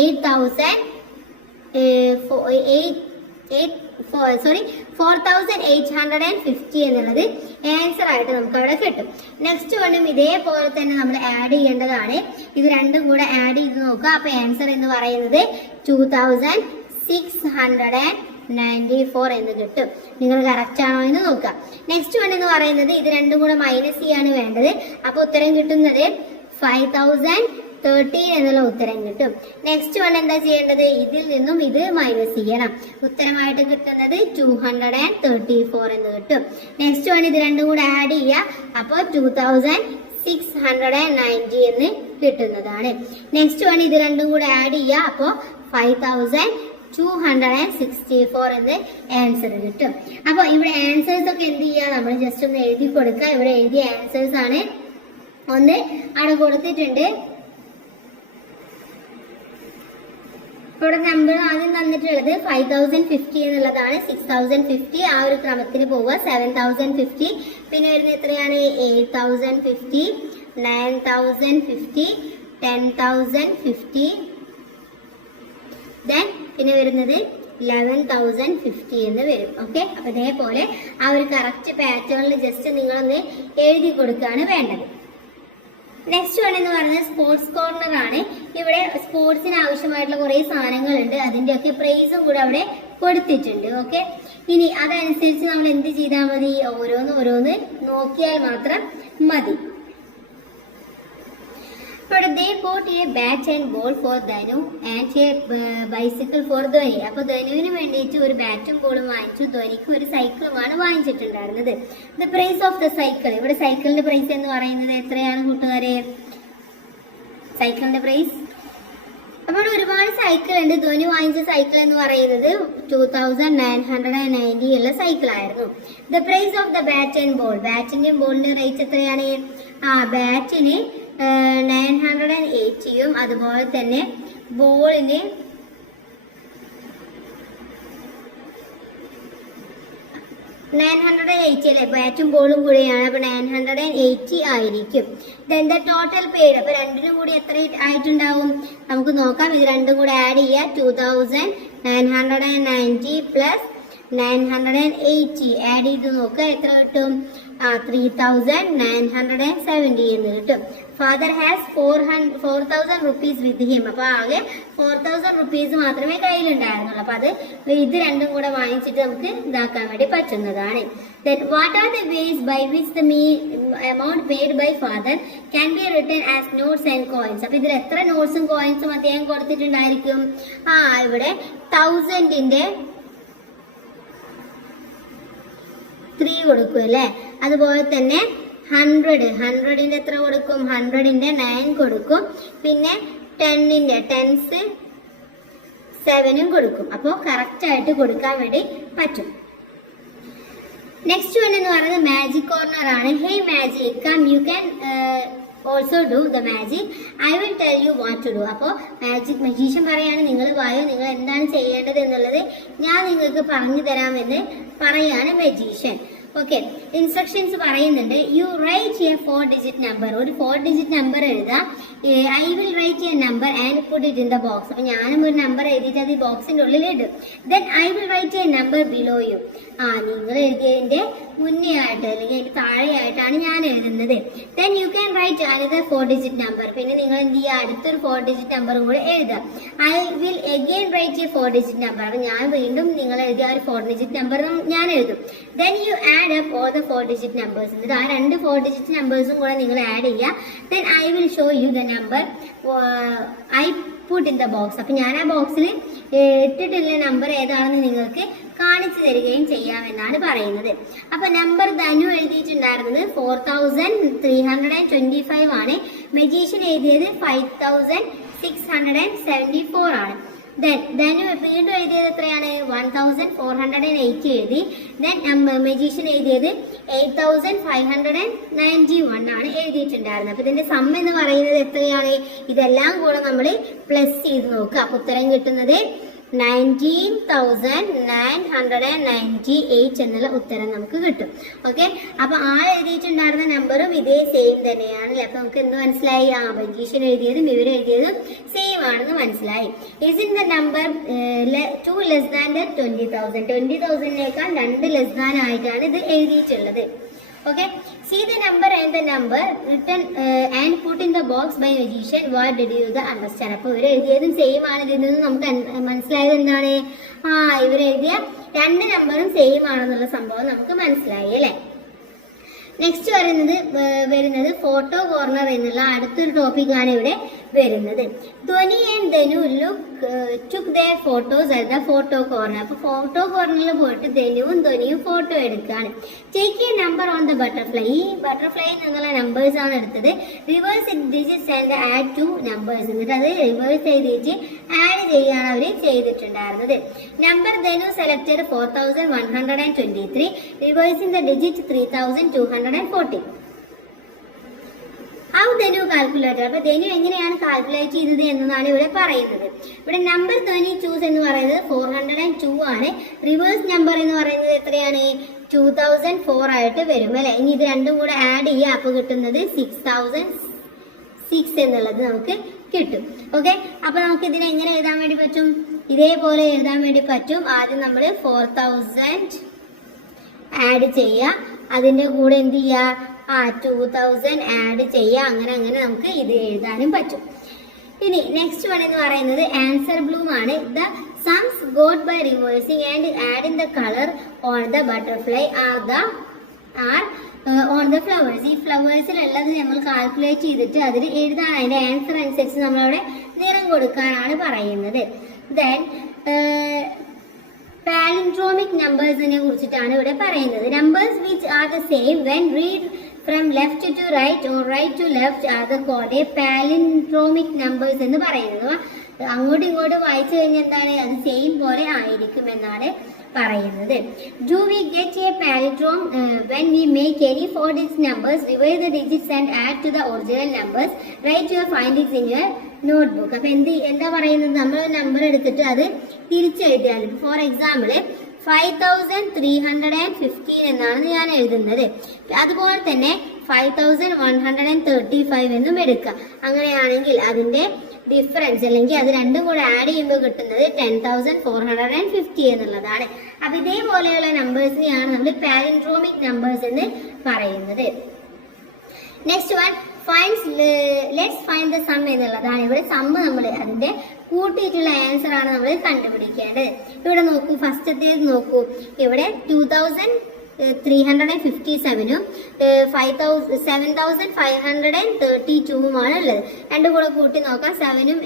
4850 എന്നുള്ളത് ആൻസർ ആയിട്ട് നമുക്ക് അവിടെ കിട്ടും. നെക്സ്റ്റ് വണ്ണും ഇതേപോലെ തന്നെ നമ്മൾ ആഡ് ചെയ്യേണ്ടതാണ്. ഇത് രണ്ടും കൂടെ ആഡ് ചെയ്ത് നോക്കുക. അപ്പൊ ആൻസർ എന്ന് പറയുന്നത് 2694 എന്ന് കിട്ടും. നിങ്ങൾ കറക്റ്റ് ആണോ എന്ന് നോക്കുക. നെക്സ്റ്റ് വൺ എന്ന് പറയുന്നത് ഇത് രണ്ടും കൂടെ മൈനസ് ചെയ്യാണ് വേണ്ടത്. അപ്പൊ ഉത്തരം കിട്ടുന്നത് 5013 എന്നുള്ള ഉത്തരം കിട്ടും. നെക്സ്റ്റ് വൺ എന്താ ചെയ്യേണ്ടത്? ഇതിൽ നിന്നും ഇത് മൈനസ് ചെയ്യണം. ഉത്തരമായിട്ട് കിട്ടുന്നത് 234 എന്ന് കിട്ടും. നെക്സ്റ്റ് വൺ ഇത് രണ്ടും കൂടെ ആഡ് ചെയ്യുക. അപ്പോൾ 2690 എന്ന് കിട്ടുന്നതാണ്. നെക്സ്റ്റ് വൺ ഇത് രണ്ടും കൂടെ ആഡ് ചെയ്യുക. അപ്പോൾ 5013 264 എന്ന് ആൻസർ കിട്ടും. അപ്പോൾ ഇവിടെ ആൻസേഴ്സ് ഒക്കെ എന്ത് ചെയ്യുക, നമ്മൾ ജസ്റ്റ് ഒന്ന് എഴുതി കൊടുക്കുക. ഇവിടെ എഴുതിയ ആൻസേഴ്സ് ആണ്, ഒന്ന് അവിടെ കൊടുത്തിട്ടുണ്ട്. ഇവിടെ നമ്പർ ആദ്യം തന്നിട്ടുള്ളത് 5050 എന്നുള്ളതാണ്. 6050 ആ ഒരു ക്രമത്തിൽ പോവുക. 7050 പിന്നെ വരുന്നത് എത്രയാണ്, 8050, 9050, 10,050, ദെൻ പിന്നെ വരുന്നത് 11,050 എന്ന് വരും. ഓക്കെ, അപ്പൊ ഇതേപോലെ ആ ഒരു കറക്റ്റ് പാറ്റേണിൽ ജസ്റ്റ് നിങ്ങളൊന്ന് എഴുതി കൊടുക്കുകയാണ് വേണ്ടത്. നെക്സ്റ്റ് വൺ എന്ന് പറയുന്നത് സ്പോർട്സ് കോർണർ ആണ്. ഇവിടെ സ്പോർട്സിന് ആവശ്യമായിട്ടുള്ള കുറെ സാധനങ്ങളുണ്ട്, അതിന്റെയൊക്കെ പ്രൈസും കൂടെ അവിടെ കൊടുത്തിട്ടുണ്ട്. ഓക്കെ, ഇനി അതനുസരിച്ച് നമ്മൾ എന്ത് ചെയ്താൽ മതി, ഓരോന്ന് നോക്കിയാൽ മാത്രം മതി. They bought a bat and ball for Dhanu and a bicycle for Dhoni. അപ്പോൾ ധനുവിന് വേണ്ടിയിട്ട് ഒരു ബാറ്റും ബോളും വാങ്ങിച്ചു, ധോനിക്ക് ഒരു സൈക്കിളുമാണ് വാങ്ങിച്ചിട്ടുണ്ടായിരുന്നത്. The price of the cycle, ഇവിടെ സൈക്കിളിന്റെ പ്രൈസ് എന്ന് പറയുന്നത് എത്രയാണ് കൂട്ടുകാരെ, സൈക്കിളിന്റെ പ്രൈസ്. അപ്പോൾ ഒരുപാട് സൈക്കിൾ ഉണ്ട്. ധോനി വാങ്ങിച്ച സൈക്കിൾ എന്ന് പറയുന്നത് 2990 ഉള്ള സൈക്കിൾ ആയിരുന്നു. The price of the bat and ball, ബാറ്റിന്റെയും ബോളിന്റെ റേറ്റ് എത്രയാണ്, ബാറ്റിന് 980 അതുപോലെ തന്നെ ബോളിന് 980 അല്ലേ, ബാറ്റും ബോളും കൂടെയാണ്. അപ്പൊ 980 ആയിരിക്കും. ദെൻ ദ ടോട്ടൽ പെയ്ഡ്, അപ്പൊ രണ്ടിനും കൂടി എത്ര ആയിട്ടുണ്ടാവും നമുക്ക് നോക്കാം. ഇത് രണ്ടും കൂടെ ആഡ് ചെയ്യുക. 2990 പ്ലസ് 980 ആഡ് ചെയ്ത് നോക്കുക, എത്ര കിട്ടും, 3970 എന്ന് കിട്ടും. Father has 4,000 rupees with him, അപ്പൊ ആകെ 4,000 rupees മാത്രമേ കയ്യിലുണ്ടായിരുന്നുള്ളൂ. അപ്പൊ അത് ഇത് രണ്ടും കൂടെ വാങ്ങിച്ചിട്ട് നമുക്ക് ഇതാക്കാൻ വേണ്ടി പറ്റുന്നതാണ്. Then what are the ways by which the amount paid by father can be written as notes and coins? അപ്പൊ ഇതിൽ എത്ര നോട്ട്സും കോയിൻസും അദ്ദേഹം കൊടുത്തിട്ടുണ്ടായിരിക്കും, ഇവിടെ 1000ന്റെ 3 കൊടുക്കും അല്ലേ. അതുപോലെ തന്നെ 100ന്റെ എത്ര കൊടുക്കും, 100ന്റെ 9 കൊടുക്കും. പിന്നെ 10ന്റെ 10s 7 കൊടുക്കും. അപ്പോൾ കറക്റ്റ് ആയിട്ട് കൊടുക്കാൻ വേണ്ടി പറ്റും. നെക്സ്റ്റ് വൺ എന്ന് പറയുന്നത് മാജിക് കോർണർ ആണ്. Hey magic come you can also do the magic, I will tell you what to do. അപ്പോൾ മജീഷ്യൻ പറയാണ്, നിങ്ങൾ വായോ, നിങ്ങൾ എന്താണ് ചെയ്യേണ്ടത് എന്നുള്ളത് ഞാൻ നിങ്ങൾക്ക് പറഞ്ഞു തരാമെന്ന് പറയാണ് മജീഷ്യൻ. ഓക്കെ, ഇൻസ്ട്രക്ഷൻസ് പറയുന്നുണ്ട്. You write a 4-digit number, ഒരു 4-digit നമ്പർ എഴുതാം. I will write a number and put it in the box. അപ്പൊ ഞാനും ഒരു നമ്പർ എഴുതിയിട്ട് അത് ഈ ബോക്സിന്റെ ഉള്ളിൽ ഇടും. Then I will write a number below you, നിങ്ങൾ എഴുതിയതിന്റെ മുന്നേ ആയിട്ട് അല്ലെങ്കിൽ അതിന്റെ താഴെയായിട്ടാണ് ഞാൻ എഴുതുന്നത്. Then you can write another 4-digit number, പിന്നെ നിങ്ങൾ എന്ത് ചെയ്യുക, അടുത്തൊരു 4-digit നമ്പറും കൂടെ എഴുതാം. I will again write a 4-digit number, അപ്പൊ ഞാൻ വീണ്ടും നിങ്ങൾ എഴുതിയ ഒരു 4-digit നമ്പർ ഞാൻ എഴുതും. Then you add up all the 4-digit numbers, എന്നിട്ട് ആ 2 4-digit നമ്പേഴ്സും കൂടെ നിങ്ങൾ ആഡ് ചെയ്യുക. Then I will show you the number I put in the box, അപ്പൊ ഞാൻ ആ ബോക്സിൽ ഇട്ടിട്ടുള്ള നമ്പർ ഏതാണെന്ന് നിങ്ങൾക്ക് കാണിച്ചു തരികയും ചെയ്യാമെന്നാണ് പറയുന്നത്. അപ്പൊ നമ്പർ ധനു എഴുതിയിട്ടുണ്ടായിരുന്നത് 4325 ആണ്. മജീഷ്യൻ എഴുതിയത് 5674 ആണ്. ധനു വീണ്ടും എഴുതിയത് എത്രയാണ്, 1480 എഴുതി. ദെൻ മജീഷ്യൻ എഴുതിയത് 8591 ആണ് എഴുതിയിട്ടുണ്ടായിരുന്നത്. അപ്പൊ ഇതിന്റെ സം എന്ന് പറയുന്നത് എത്രയാണ്, ഇതെല്ലാം കൂടെ നമ്മൾ പ്ലസ് ചെയ്ത് നോക്കുക. അപ്പൊ ഉത്തരം കിട്ടുന്നത് 19,998 എന്നുള്ള ഉത്തരം നമുക്ക് കിട്ടും. ഓക്കെ, അപ്പൊ എഴുതിയിട്ടുണ്ടായിരുന്ന നമ്പറും ഇതേ സെയിം തന്നെയാണ്. അപ്പൊ നമുക്ക് എന്ത് മനസ്സിലായി, മജീഷ്യൻ എഴുതിയതും ഇവർ എഴുതിയതും സെയിം ആണെന്ന് മനസ്സിലായി. Is in the number 2 less than 20,000, 20,000-നേക്കാൾ 2 less than ആയിട്ടാണ് ഇത് എഴുതിയിട്ടുള്ളത്. Okay, see the number and the number written and put in the box by magician. What did you understand? അപ്പോൾ ഇവർ എഴുതിയതും സെയിം ആണ്. ഇതിൽ നിന്ന് നമുക്ക് മനസ്സിലായത് എന്താണ്, ഇവർ എഴുതിയ 2 നമ്പറും സെയിം ആണെന്നുള്ള സംഭവം നമുക്ക് മനസ്സിലായി അല്ലേ. നെക്സ്റ്റ് വരുന്നത് ഫോട്ടോ കോർണർ എന്നുള്ള അടുത്തൊരു ടോപ്പിക്കാണ് ഇവിടെ വരുന്നത്. ധ്വനി and Dhanu took their photos at the photo corner. അപ്പൊ ഫോട്ടോ കോർണറിൽ പോയിട്ട് ധനുവും ധ്വനിയും ഫോട്ടോ എടുക്കുകയാണ്. Take A number on the butterfly. ഈ ബട്ടർഫ്ലൈയിൽ നിന്നുള്ള നമ്പേഴ്സ് ആണ് എടുത്തത്. Reverse it digits and add 2 numbers. എന്നിട്ട് അത് റിവേഴ്സ് ചെയ്തിട്ട് ആഡ് ചെയ്യാണ് അവർ ചെയ്തിട്ടുണ്ടായിരുന്നത്. Number Dhanu selected 4123. Reversing the digit 3240. How Dhanu calculator. അപ്പൊ ധനു എങ്ങനെയാണ് കാൽക്കുലേറ്റ് ചെയ്തത് എന്നതാണ് ഇവിടെ പറയുന്നത്. ഇവിടെ നമ്പർ ധ്വനി ചൂസ് എന്ന് പറയുന്നത് 402 ആണ്. റിവേഴ്സ് നമ്പർ എന്ന് പറയുന്നത് എത്രയാണ്? 2004 ആയിട്ട് വരും അല്ലെ. ഇനി ഇത് രണ്ടും കൂടെ ആഡ് ചെയ്യുക. അപ്പൊ കിട്ടുന്നത് 6006 എന്നുള്ളത് നമുക്ക് കിട്ടും. ഓക്കെ, അപ്പൊ നമുക്ക് ഇതിനെ എങ്ങനെ എഴുതാൻ വേണ്ടി പറ്റും? ഇതേപോലെ എഴുതാൻ വേണ്ടി പറ്റും. ആദ്യം നമ്മൾ 4000 ആഡ് ചെയ്യുക, അതിന്റെ കൂടെ എന്ത് ചെയ്യുക? 2000 ആഡ് ചെയ്യുക. അങ്ങനെ നമുക്ക് ഇത് എഴുതാനും പറ്റും. ഇനി നെക്സ്റ്റ് വൺ എന്ന് പറയുന്നത് ആൻസർ ബ്ലൂം ആണ്. The sums got by reversing and adding the colour on the butterfly are on the flowers. ഈ ഫ്ലവേഴ്സിലുള്ളത് നമ്മൾ കാൽക്കുലേറ്റ് ചെയ്തിട്ട് അതിൽ എഴുതാൻ, അതിന്റെ ആൻസർ അനുസരിച്ച് നമ്മളവിടെ നിറം കൊടുക്കാനാണ് പറയുന്നത്. ദെൻ പാലിൻഡ്രോമിക് നമ്പേഴ്സിനെ കുറിച്ചിട്ടാണ് ഇവിടെ പറയുന്നത്. Numbers which are the same when read from left to right or right to left are the called a palindromic numbers എന്ന് പറയുന്നത്. അങ്ങോട്ടും ഇങ്ങോട്ടും വായിച്ചു കഴിഞ്ഞാൽ എന്താണ്? അത് സെയിം പോലെ ആയിരിക്കും എന്നാണ് പറയുന്നത്. Do we get A palindrome when we make any 4 digit numbers? Revise the digits and add to the original numbers. Write your findings in your notebook. അപ്പൊ എന്താ പറയുന്നത്? നമ്മൾ നമ്പർ എടുത്തിട്ട് അത് തിരിച്ചെഴുതിയാൽ, ഫോർ എക്സാമ്പിൾ 5315 എന്നാണ് ഞാൻ എഴുതുന്നത്. അതുപോലെ തന്നെ 5135 എന്നും എടുക്കുക. അങ്ങനെയാണെങ്കിൽ അതിന്റെ ഡിഫറൻസ് അല്ലെങ്കിൽ അത് രണ്ടും കൂടെ ആഡ് ചെയ്യുമ്പോൾ കിട്ടുന്നത് 10450 എന്നുള്ളതാണ്. അപ്പൊ ഇതേപോലെയുള്ള നമ്പേഴ്സിനെയാണ് നമ്മൾ പാലിൻഡ്രോമിക് നമ്പേഴ്സ് എന്ന് പറയുന്നത്. Next one let's find the sum എന്നുള്ളതാണ്. ഇവിടെ സമ്മ് നമ്മൾ അതിന്റെ കൂട്ടിയിട്ടുള്ള ആൻസർ ആണ് നമ്മൾ കണ്ടുപിടിക്കേണ്ടത്. ഇവിടെ നോക്കൂ, ഫസ്റ്റത്തേത് നോക്കൂ. ഇവിടെ 2357ഉം 7532 ഉള്ളത്. രണ്ടും കൂടെ കൂട്ടി നോക്കാം. 7ഉം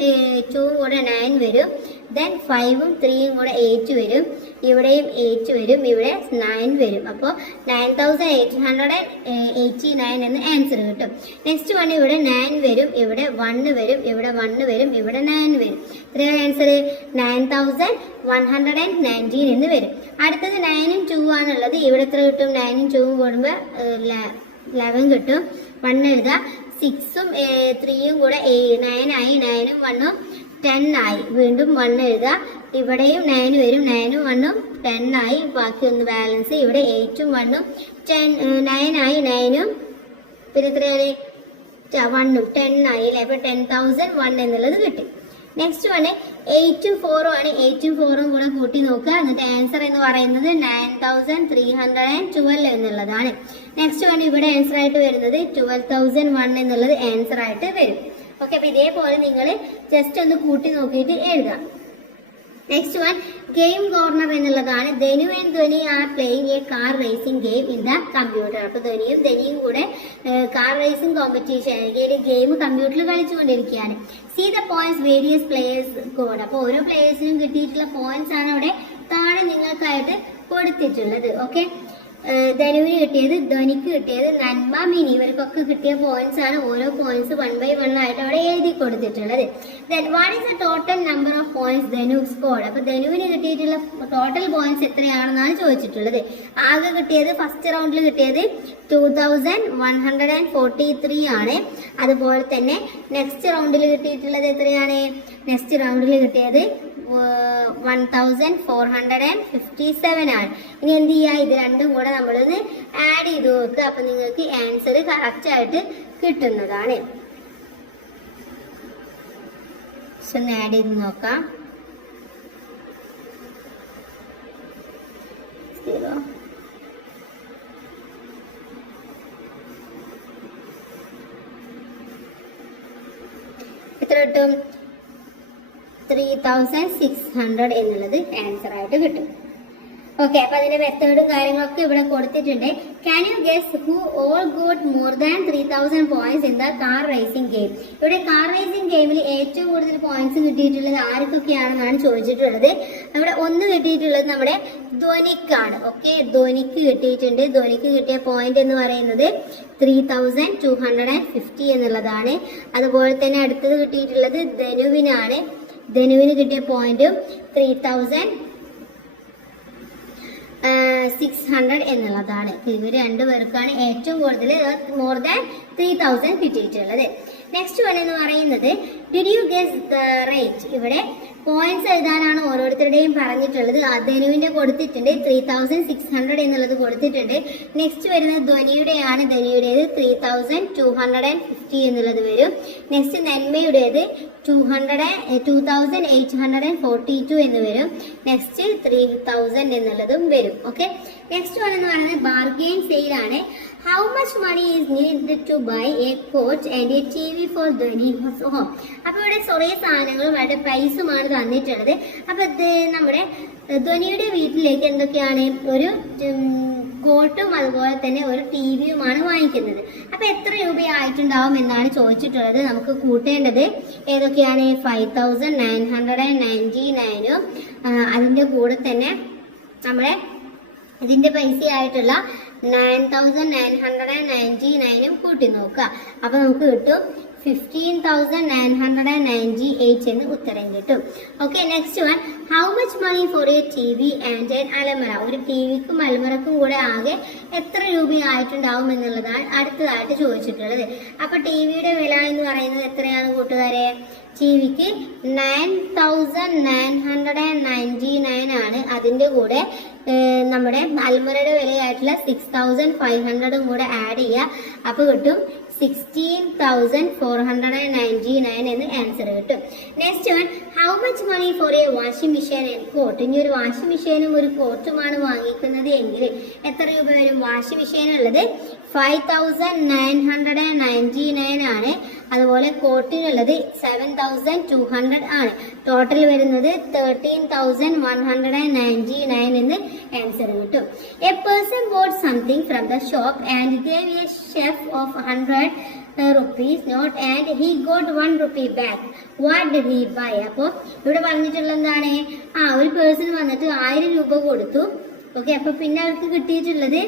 2ഉം കൂടെ 9 വരും. ദെൻ 5ഉം 3ഉം കൂടെ 8 വരും. ഇവിടെയും 8 വരും, ഇവിടെ 9 വരും. അപ്പോൾ 9889 എന്ന് ആൻസർ കിട്ടും. നെക്സ്റ്റ് വൺ ഇവിടെ 9 വരും, ഇവിടെ 1 വരും, ഇവിടെ 1 വരും, ഇവിടെ 9 വരും. ഇത്രയാണ് ആൻസർ. 9119 എന്ന് വരും. അടുത്തത് 9ഉം 2 ആണുള്ളത്. ഇവിടെ എത്ര കിട്ടും? 9ഉം 2ഉം കൂടുമ്പോൾ 11 കിട്ടും. 1 എഴുതാം. 6ഉം 3ഉം കൂടെ 9 ആയി. 9ഉം 1ഉം 10 ആയി. വീണ്ടും 1 എഴുതാം. ഇവിടെയും 9 വരും. 9ഉം 1ഉം 10 ആയി. ബാക്കി ഒന്ന് ബാലൻസ്. ഇവിടെ 8ഉം 1ഉം 9 ആയി. 9ഉം പിന്നെ എത്രയാണ്? 1ഉം 10 ആയി അല്ലേ. അപ്പൊ 10,001 എന്നുള്ളത് കിട്ടി. നെക്സ്റ്റ് വണ് 8ഉം 4ഉം ആണ്. 8ഉം 4ഉം കൂടെ കൂട്ടി നോക്കുക. എന്നിട്ട് ആൻസർ എന്ന് പറയുന്നത് 9312 എന്നുള്ളതാണ്. നെക്സ്റ്റ് വൺ ഇവിടെ ആൻസർ ആയിട്ട് വരുന്നത് 12,001 എന്നുള്ളത് ആൻസർ ആയിട്ട് വരും. ഓക്കെ, അപ്പൊ ഇതേപോലെ നിങ്ങൾ ജസ്റ്റ് ഒന്ന് കൂട്ടി നോക്കിയിട്ട് എഴുതാം. നെക്സ്റ്റ് വൺ ഗെയിം കോർണർ എന്നുള്ളതാണ്. Dhanu and Dhwani are playing a car racing game in the computer. അപ്പൊ ധനിയും കൂടെ കാർ റേസിംഗ് കോമ്പറ്റീഷൻ അല്ലെങ്കിൽ ഗെയിം കമ്പ്യൂട്ടറിൽ കളിച്ചുകൊണ്ടിരിക്കുകയാണ്. See the points various players scored. അപ്പൊ ഓരോ പ്ലേയേഴ്സിനും കിട്ടിയിട്ടുള്ള പോയിന്റ്സ് ആണ് അവിടെ താഴെ നിങ്ങൾക്കായിട്ട് കൊടുത്തിട്ടുള്ളത്. ഓക്കെ, ധനുവിന് കിട്ടിയത്, ധ്വനിക്ക് കിട്ടിയത്, നന്മ, മിനി ഇവർക്കൊക്കെ കിട്ടിയ പോയിന്റ്സ് ആണ്. ഓരോ പോയിന്റ്സ് 1 by 1 ആയിട്ട് അവിടെ എഴുതി കൊടുത്തിട്ടുള്ളത്. Then what is the total number of points Dhanu scored. അപ്പൊ ധനുവിന് കിട്ടിയിട്ടുള്ള ടോട്ടൽ പോയിന്റ്സ് എത്രയാണെന്നാണ് ചോദിച്ചിട്ടുള്ളത്. ആകെ കിട്ടിയത് ഫസ്റ്റ് റൗണ്ടിൽ കിട്ടിയത് 2143 ആണ്. അതുപോലെ തന്നെ നെക്സ്റ്റ് റൗണ്ടിൽ കിട്ടിയിട്ടുള്ളത് എത്രയാണ്? നെക്സ്റ്റ് റൗണ്ടിൽ കിട്ടിയത് 1457 ആണ്. ഇനി എന്ത് ചെയ്യുക? ഇത് രണ്ടും കൂടെ നമ്മളൊന്ന് ആഡ് ചെയ്ത് നോക്കുക. അപ്പൊ നിങ്ങൾക്ക് ആൻസർ കറക്റ്റ് ആയിട്ട് കിട്ടുന്നതാണ്. ഒന്ന് ആഡ് ചെയ്ത് നോക്കാം. 0 എത്ര കിട്ടും? 3600 എന്നുള്ളത് ആൻസർ ആയിട്ട് കിട്ടും. ഓക്കെ, അപ്പൊ അതിന്റെ മെത്തേഡും കാര്യങ്ങളൊക്കെ ഇവിടെ കൊടുത്തിട്ടുണ്ട്. Can you guess who all got more than 3000 points in the car racing game? ഇവിടെ കാർ റേസിംഗ് ഗെയിമിൽ ഏറ്റവും കൂടുതൽ പോയിന്റ്സ് കിട്ടിയിട്ടുള്ളത് ആർക്കൊക്കെയാണെന്നാണ് ചോദിച്ചിട്ടുള്ളത്. നമ്മുടെ 1 കിട്ടിയിട്ടുള്ളത് നമ്മുടെ ധ്വനിക്കാണ്. ഓക്കെ, ധ്വനിക്ക് കിട്ടിയിട്ടുണ്ട്. ധ്വനിക്ക് കിട്ടിയ പോയിന്റ് എന്ന് പറയുന്നത് 3250 എന്നുള്ളതാണ്. അതുപോലെ തന്നെ അടുത്തത് കിട്ടിയിട്ടുള്ളത് ധനുവിനാണ്. ധനുവിന് കിട്ടിയ പോയിന്റ് 3600 എന്നുള്ളതാണ്. ഇവർ രണ്ടുപേർക്കാണ് ഏറ്റവും കൂടുതൽ മോർ ദാൻ 3000 കിട്ടിയിട്ടുള്ളത്. നെക്സ്റ്റ് വൺ എന്ന് പറയുന്നത് did you guess the rate? ഇവിടെ പോയിന്റ്സ് എഴുതാനാണ് ഓരോരുത്തരുടെയും പറഞ്ഞിട്ടുള്ളത്. ധനുവിന്റെ കൊടുത്തിട്ടുണ്ട് 3600 എന്നുള്ളത് കൊടുത്തിട്ടുണ്ട്. നെക്സ്റ്റ് വരുന്നത് ധ്വനിയുടെയാണ്. ധ്വനിയുടേത് 3250 എന്നുള്ളത് വരും. നെക്സ്റ്റ് നന്മയുടേത് 2842 എന്ന് വരും. നെക്സ്റ്റ് 3000 എന്നുള്ളതും വരും. ഓക്കെ, നെക്സ്റ്റ് വൺ എന്ന് പറയുന്നത് ബാർഗെയിൻ സെയിൽ ആണ്. How much money is needed to buy a coach and a TV for Dhwani's home? അപ്പോൾ ഇവിടെ കുറേ സാധനങ്ങളും അവരുടെ പ്രൈസുമാണ് തന്നിട്ടുള്ളത്. അപ്പൊ നമ്മുടെ ധ്വനിയുടെ വീട്ടിലേക്ക് എന്തൊക്കെയാണ്? ഒരു കോട്ടും അതുപോലെ തന്നെ ഒരു ടിവിയുമാണ് വാങ്ങിക്കുന്നത്. അപ്പൊ എത്ര രൂപയായിട്ടുണ്ടാവും എന്നാണ് ചോദിച്ചിട്ടുള്ളത്. നമുക്ക് കൂട്ടേണ്ടത് ഏതൊക്കെയാണ്? 5999 അതിന്റെ കൂടെ തന്നെ നമ്മുടെ ഇതിന്റെ പൈസയായിട്ടുള്ള 9999 കൂട്ടി നോക്കുക. അപ്പൊ നമുക്ക് കിട്ടും 15,998 എന്ന് ഉത്തരം കിട്ടും. Okay, next one how much money for a TV and an അലമറ? ഒരു ടിവിക്കും അലമറക്കും കൂടെ ആകെ എത്ര രൂപയായിട്ടുണ്ടാവും എന്നുള്ളതാണ് അടുത്തതായിട്ട് ചോദിച്ചിട്ടുള്ളത്. അപ്പൊ ടിവിയുടെ വില എന്ന് പറയുന്നത് എത്രയാണ് കൂട്ടുകാരെ? ടിവിക്ക് 9999 ആണ്. അതിന്റെ കൂടെ നമ്മുടെ അൽമറയുടെ വിലയായിട്ടുള്ള 6500 കൂടെ ആഡ് ചെയ്യുക. അപ്പൊ കിട്ടും 16,499 എന്ന് ആൻസർ കിട്ടും. Next one how much money for a washing machine and coat? ഇനി ഒരു വാഷിംഗ് മെഷീനും ഒരു കോട്ടുമാണ് വാങ്ങിക്കുന്നത് എങ്കിൽ എത്ര രൂപ വരും? വാഷിംഗ് മെഷീൻ ഉള്ളത് 5999 ആണ്. അതുപോലെ കോട്ടിനുള്ളത് 7200 ആണ്. ടോട്ടൽ വരുന്നത് 13,199 എന്ന് ആൻസർ കിട്ടും. A person boat something from the shop and gave A chef of 100 rupees note and he got 1 rupee back. What did he buy? അപ്പോൾ ഇവിടെ പറഞ്ഞിട്ടുള്ളത് എന്താണ്? ഒരു പേഴ്സൺ വന്നിട്ട് 1000 രൂപ കൊടുത്തു. ഓക്കെ, അപ്പൊ പിന്നെ അവർക്ക് കിട്ടിയിട്ടുള്ളത്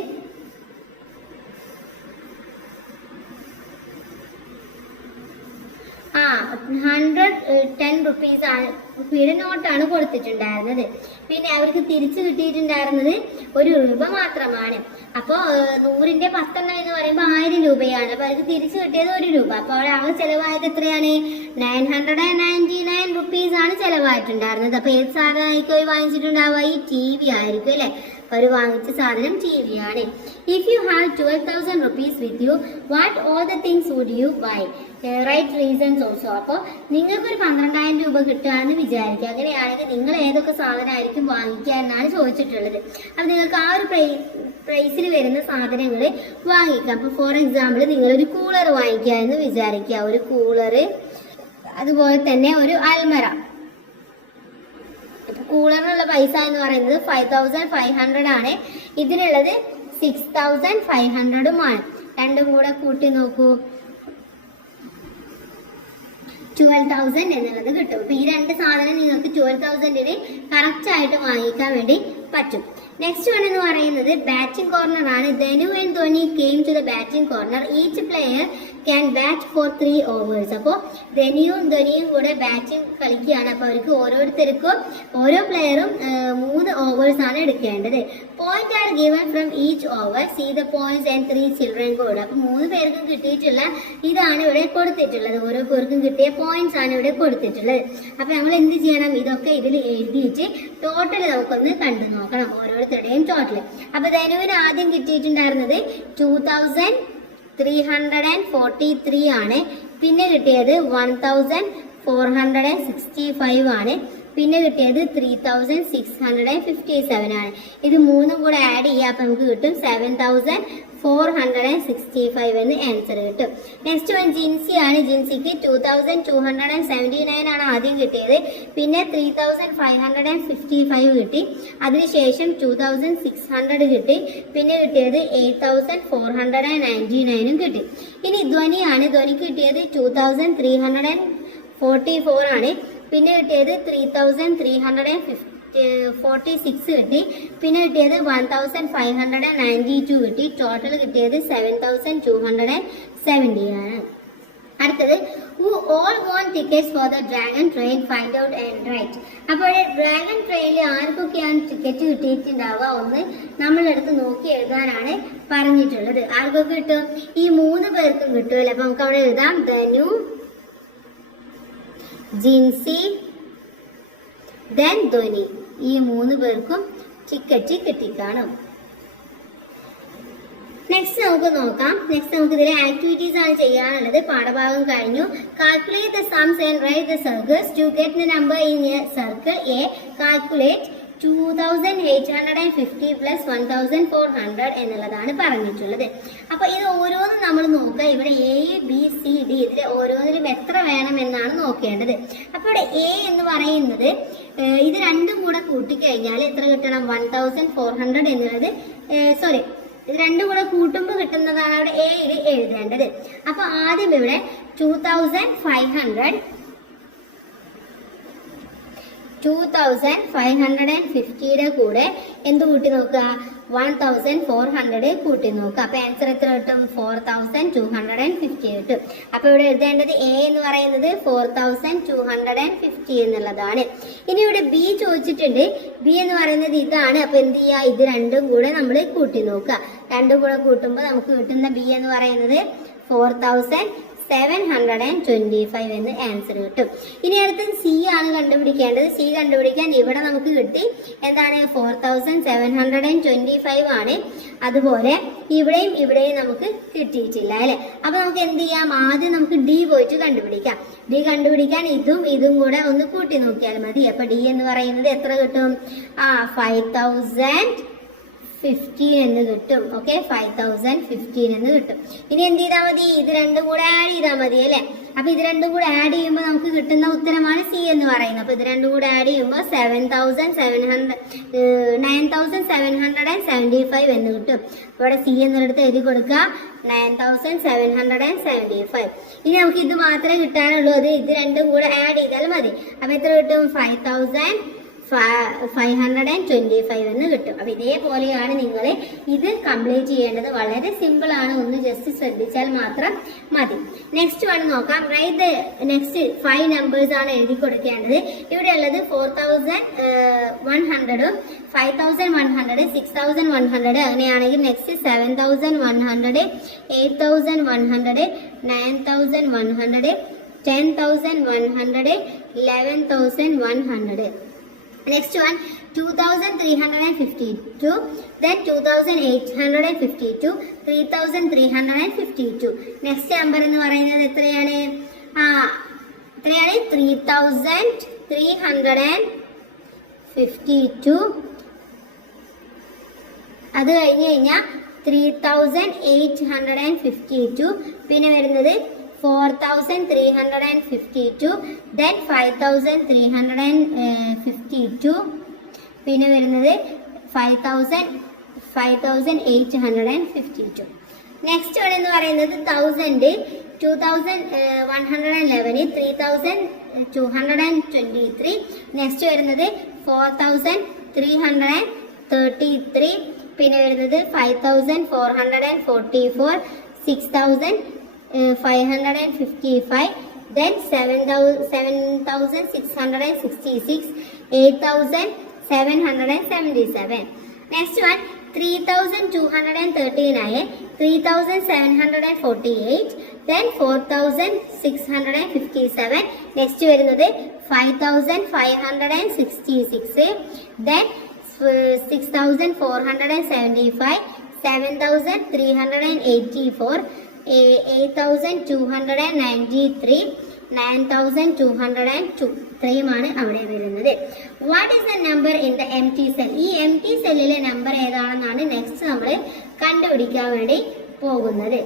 110 rupees രൂപയുടെ നോട്ടാണ് കൊടുത്തിട്ടുണ്ടായിരുന്നത്. പിന്നെ അവർക്ക് തിരിച്ചു കിട്ടിയിട്ടുണ്ടായിരുന്നത് 1 രൂപ മാത്രമാണ്. അപ്പോൾ 100ന്റെ 10 എന്ന് പറയുമ്പോൾ 1000 രൂപയാണ്. അപ്പൊ അവർക്ക് തിരിച്ചു കിട്ടിയത് 1 രൂപ. അപ്പോൾ ആകെ ചെലവായത് എത്രയാണ്? 999 rupees ആണ് ചെലവായിട്ടുണ്ടായിരുന്നത്. അപ്പൊ ഏത് സാധനമായിരിക്കും അവർ വാങ്ങിച്ചിട്ടുണ്ടാവുക? ഈ TV ആയിരിക്കും അല്ലെ? അവർ വാങ്ങിച്ച സാധനം TV ആണ്. If you have 12,000 rupees with you, what all the things would you buy? Write reasons also. അപ്പോൾ നിങ്ങൾക്ക് ഒരു 12,000 രൂപ കിട്ടുകയാണെന്ന് വിചാരിക്കുക. അങ്ങനെയാണെങ്കിൽ നിങ്ങൾ ഏതൊക്കെ സാധനമായിരിക്കും വാങ്ങിക്കുക എന്നാണ് ചോദിച്ചിട്ടുള്ളത്. അപ്പൊ നിങ്ങൾക്ക് ആ ഒരു പ്രൈസിൽ വരുന്ന സാധനങ്ങൾ വാങ്ങിക്കാം. അപ്പൊ ഫോർ എക്സാമ്പിൾ നിങ്ങളൊരു കൂളർ വാങ്ങിക്കുക എന്ന് വിചാരിക്കുക. ഒരു കൂളർ, അതുപോലെ തന്നെ ഒരു അൽമറ. കൂളറിനുള്ള പൈസ എന്ന് പറയുന്നത് 5500 ആണ്. ഇതിനുള്ളത് 6500 ആണ്. രണ്ടും കൂടെ കൂട്ടി നോക്കൂ, 12,000 എന്നുള്ളത് കിട്ടും. അപ്പൊ ഈ രണ്ട് സാധനം നിങ്ങൾക്ക് 12,000 കറക്റ്റ് ആയിട്ട് വാങ്ങിക്കാൻ വേണ്ടി പറ്റും. നെക്സ്റ്റ് വൺ എന്ന് പറയുന്നത് ബാറ്റിംഗ് കോർണർ ആണ്. Dhanu and Dhoni came to the batting corner. Each player can bat for 3 overs. അപ്പോൾ ധനിയും ധോനിയും കൂടെ ബാറ്റിംഗ് കളിക്കുകയാണ്. അപ്പോൾ അവർക്ക് ഓരോരുത്തർക്കും ഓരോ പ്ലെയറും 3 overs ആണ് എടുക്കേണ്ടത്. Point are given from each over. See the points and 3 children code. അപ്പൊ 3 പേർക്കും കിട്ടിയിട്ടുള്ള ഇതാണ് ഇവിടെ കൊടുത്തിട്ടുള്ളത്. ഓരോ പേർക്കും കിട്ടിയ പോയിന്റ്സ് ആണ് ഇവിടെ കൊടുത്തിട്ടുള്ളത്. അപ്പൊ നമ്മൾ എന്ത് ചെയ്യണം? ഇതൊക്കെ ഇതിൽ എഴുതിയിട്ട് ടോട്ടൽ നമുക്കൊന്ന് കണ്ടു നോക്കണം, ഓരോരുത്തരുടെയും ടോട്ടൽ. അപ്പൊ ധനുവിന് ആദ്യം കിട്ടിയിട്ടുണ്ടായിരുന്നത് 2343 ആണ്. പിന്നെ കിട്ടിയത് 1465 ആണ്. പിന്നെ കിട്ടിയത് 3657 ആണ്. ഇത് മൂന്നും കൂടെ ആഡ് ചെയ്യുക. അപ്പൊ നമുക്ക് കിട്ടും 7457 465 എന്ന് ആൻസർ കിട്ടും. നെക്സ്റ്റ് വൺ ജിൻസി ആണ്. ജിൻസിക്ക് 2279 ആണ് ആദ്യം കിട്ടിയത്. പിന്നെ 3555 കിട്ടി. അതിനുശേഷം 2600 കിട്ടി. പിന്നെ കിട്ടിയത് 8499 കിട്ടി. ഇനി ധ്വനിയാണ്. ധ്വനിക്ക് കിട്ടിയത് 2344 ആണ്. പിന്നെ കിട്ടിയത് 3346 കിട്ടി. പിന്നെ കിട്ടിയത് 1592 കിട്ടി. ടോട്ടൽ കിട്ടിയത് 7270 ആണ്. അടുത്തത് who all want tickets for the dragon train, find out and write. അപ്പോൾ ഡ്രാഗൺ ട്രെയിനിൽ ആർക്കൊക്കെയാണ് ടിക്കറ്റ് കിട്ടിയിട്ടുണ്ടാവുക ഒന്ന് നമ്മളെടുത്ത് നോക്കി എഴുതാനാണ് പറഞ്ഞിട്ടുള്ളത്. ആർക്കൊക്കെ കിട്ടും? ഈ 3 പേർക്കും കിട്ടുമല്ലോ. അപ്പൊ നമുക്ക് അവിടെ എഴുതാം ധനു, ജിൻസി, ദെൻ ധ്വനി. ഈ 3 പേർക്കും ടിക്കറ്റ് കിട്ടിക്കാണും. നെക്സ്റ്റ് നമുക്ക് നോക്കാം. നെക്സ്റ്റ് നമുക്ക് ഇതിലെ ആക്ടിവിറ്റീസ് ആണ് ചെയ്യാനുള്ളത്. പാഠഭാഗം കഴിഞ്ഞു. Calculate the sums and write the circles to get the number in a circle A. Calculate 2850 plus 1400 എന്നുള്ളതാണ് പറഞ്ഞിട്ടുള്ളത്. അപ്പൊ ഇത് ഓരോന്നും നമ്മൾ നോക്കുക. ഇവിടെ എ ബി സി ഡി ഇതിൽ ഓരോന്നിലും എത്ര വേണം എന്നാണ് നോക്കേണ്ടത്. അപ്പൊ ഇവിടെ എ എന്ന് പറയുന്നത് ഇത് രണ്ടും കൂടെ കൂട്ടിക്കഴിഞ്ഞാൽ എത്ര കിട്ടണം? 1400 എന്നുള്ളത് സോറി ഇത് രണ്ടും കൂടെ കൂട്ടുമ്പോൾ കിട്ടുന്നതാണ് അവിടെ എയിൽ എഴുതേണ്ടത്. അപ്പൊ ആദ്യം ഇവിടെ 2550യുടെ കൂടെ എന്ത് കൂട്ടി നോക്കുക? 1400 കൂട്ടി നോക്കുക. അപ്പൊ ആൻസർ എത്ര കിട്ടും? 4250 കിട്ടും. അപ്പൊ ഇവിടെ എഴുതേണ്ടത് എ എന്ന് പറയുന്നത് 4250 എന്നുള്ളതാണ്. ഇനി ഇവിടെ ബി ചോദിച്ചിട്ടുണ്ട്. ബി എന്ന് പറയുന്നത് ഇതാണ്. അപ്പൊ എന്ത് ചെയ്യുക? ഇത് രണ്ടും കൂടെ നമ്മൾ കൂട്ടി നോക്കുക. രണ്ടും കൂടെ കൂട്ടുമ്പോൾ നമുക്ക് കിട്ടുന്ന ബി എന്ന് പറയുന്നത് 4725 എന്ന് ആൻസർ കിട്ടും. ഇനി അടുത്തത് സി ആണ് കണ്ടുപിടിക്കേണ്ടത്. സി കണ്ടുപിടിക്കാൻ ഇവിടെ നമുക്ക് കിട്ടി എന്താണ്? 4725 ആണ്. അതുപോലെ ഇവിടെയും നമുക്ക് കിട്ടിയിട്ടില്ല അല്ലെ. അപ്പൊ നമുക്ക് എന്ത് ചെയ്യാം? ആദ്യം നമുക്ക് ഡി പോയിട്ട് കണ്ടുപിടിക്കാം. ഡി കണ്ടുപിടിക്കാൻ ഇതും കൂടെ ഒന്ന് കൂട്ടി നോക്കിയാൽ മതി. അപ്പൊ ഡി എന്ന് പറയുന്നത് എത്ര കിട്ടും? 5015 എന്ന് കിട്ടും. ഓക്കെ, 5015 എന്ന് കിട്ടും. ഇനി എന്ത് ചെയ്താൽ മതി? ഇത് രണ്ടും കൂടെ ആഡ് ചെയ്താൽ മതി അല്ലെ. അപ്പൊ ഇത് രണ്ടും കൂടെ ആഡ് ചെയ്യുമ്പോൾ നമുക്ക് കിട്ടുന്ന ഉത്തരമാണ് സി എന്ന് പറയുന്നത്. അപ്പൊ ഇത് രണ്ടും കൂടെ ആഡ് ചെയ്യുമ്പോൾ 9775 എന്ന് കിട്ടും. ഇവിടെ സി എന്നിടത്ത് എഴുതി കൊടുക്കുക 9775. ഇനി നമുക്ക് ഇത് മാത്രമേ കിട്ടാനുള്ളൂ. ഇത് രണ്ടും കൂടെ ആഡ് ചെയ്താൽ മതി. അപ്പൊ എത്ര കിട്ടും? 5525 എന്ന് കിട്ടും. അപ്പൊ ഇതേപോലെയാണ് നിങ്ങൾ ഇത് കംപ്ലീറ്റ് ചെയ്യേണ്ടത്. വളരെ സിമ്പിൾ ആണ്. ഒന്ന് ജസ്റ്റ് ശ്രദ്ധിച്ചാൽ മാത്രം മതി. നെക്സ്റ്റ് വൺ നോക്കാം. റൈറ്റ് നെക്സ്റ്റ് 5 നമ്പേഴ്സ് ആണ് എഴുതി കൊടുക്കേണ്ടത്. ഇവിടെ ഉള്ളത് 4100, 5100, 6100. അങ്ങനെയാണെങ്കിൽ next 7100, 8100, 9100, 10100, 11100. Next one 2352, then 2852, 3352. Next number എന്ന് പറയുന്നത് എത്രയാണ്? 3352. അത് കഴിഞ്ഞ് കഴിഞ്ഞാൽ 3852. പിന്നെ വരുന്നത് 4352, then 5352. പിന്നെ വരുന്നത് 5852. നെക്സ്റ്റ് വൺ എന്ന് പറയുന്നത് 1000, 2111, 3223. നെക്സ്റ്റ് വരുന്നത് 4333. പിന്നെ വരുന്നത് 5444, 6555, then 7666, 8777. Next one 3239, 3748, then 4657. Next വരുന്നത് 5566, then 6475, 7384, 8293, 9202 ഇത്രയുമാണ് അവിടെ വരുന്നത്. What is the number in the M T cell? ഈ എം ടി സെല്ലിലെ നമ്പർ ഏതാണെന്നാണ് നെക്സ്റ്റ് നമ്മൾ കണ്ടുപിടിക്കാൻ വേണ്ടി പോകുന്നത്.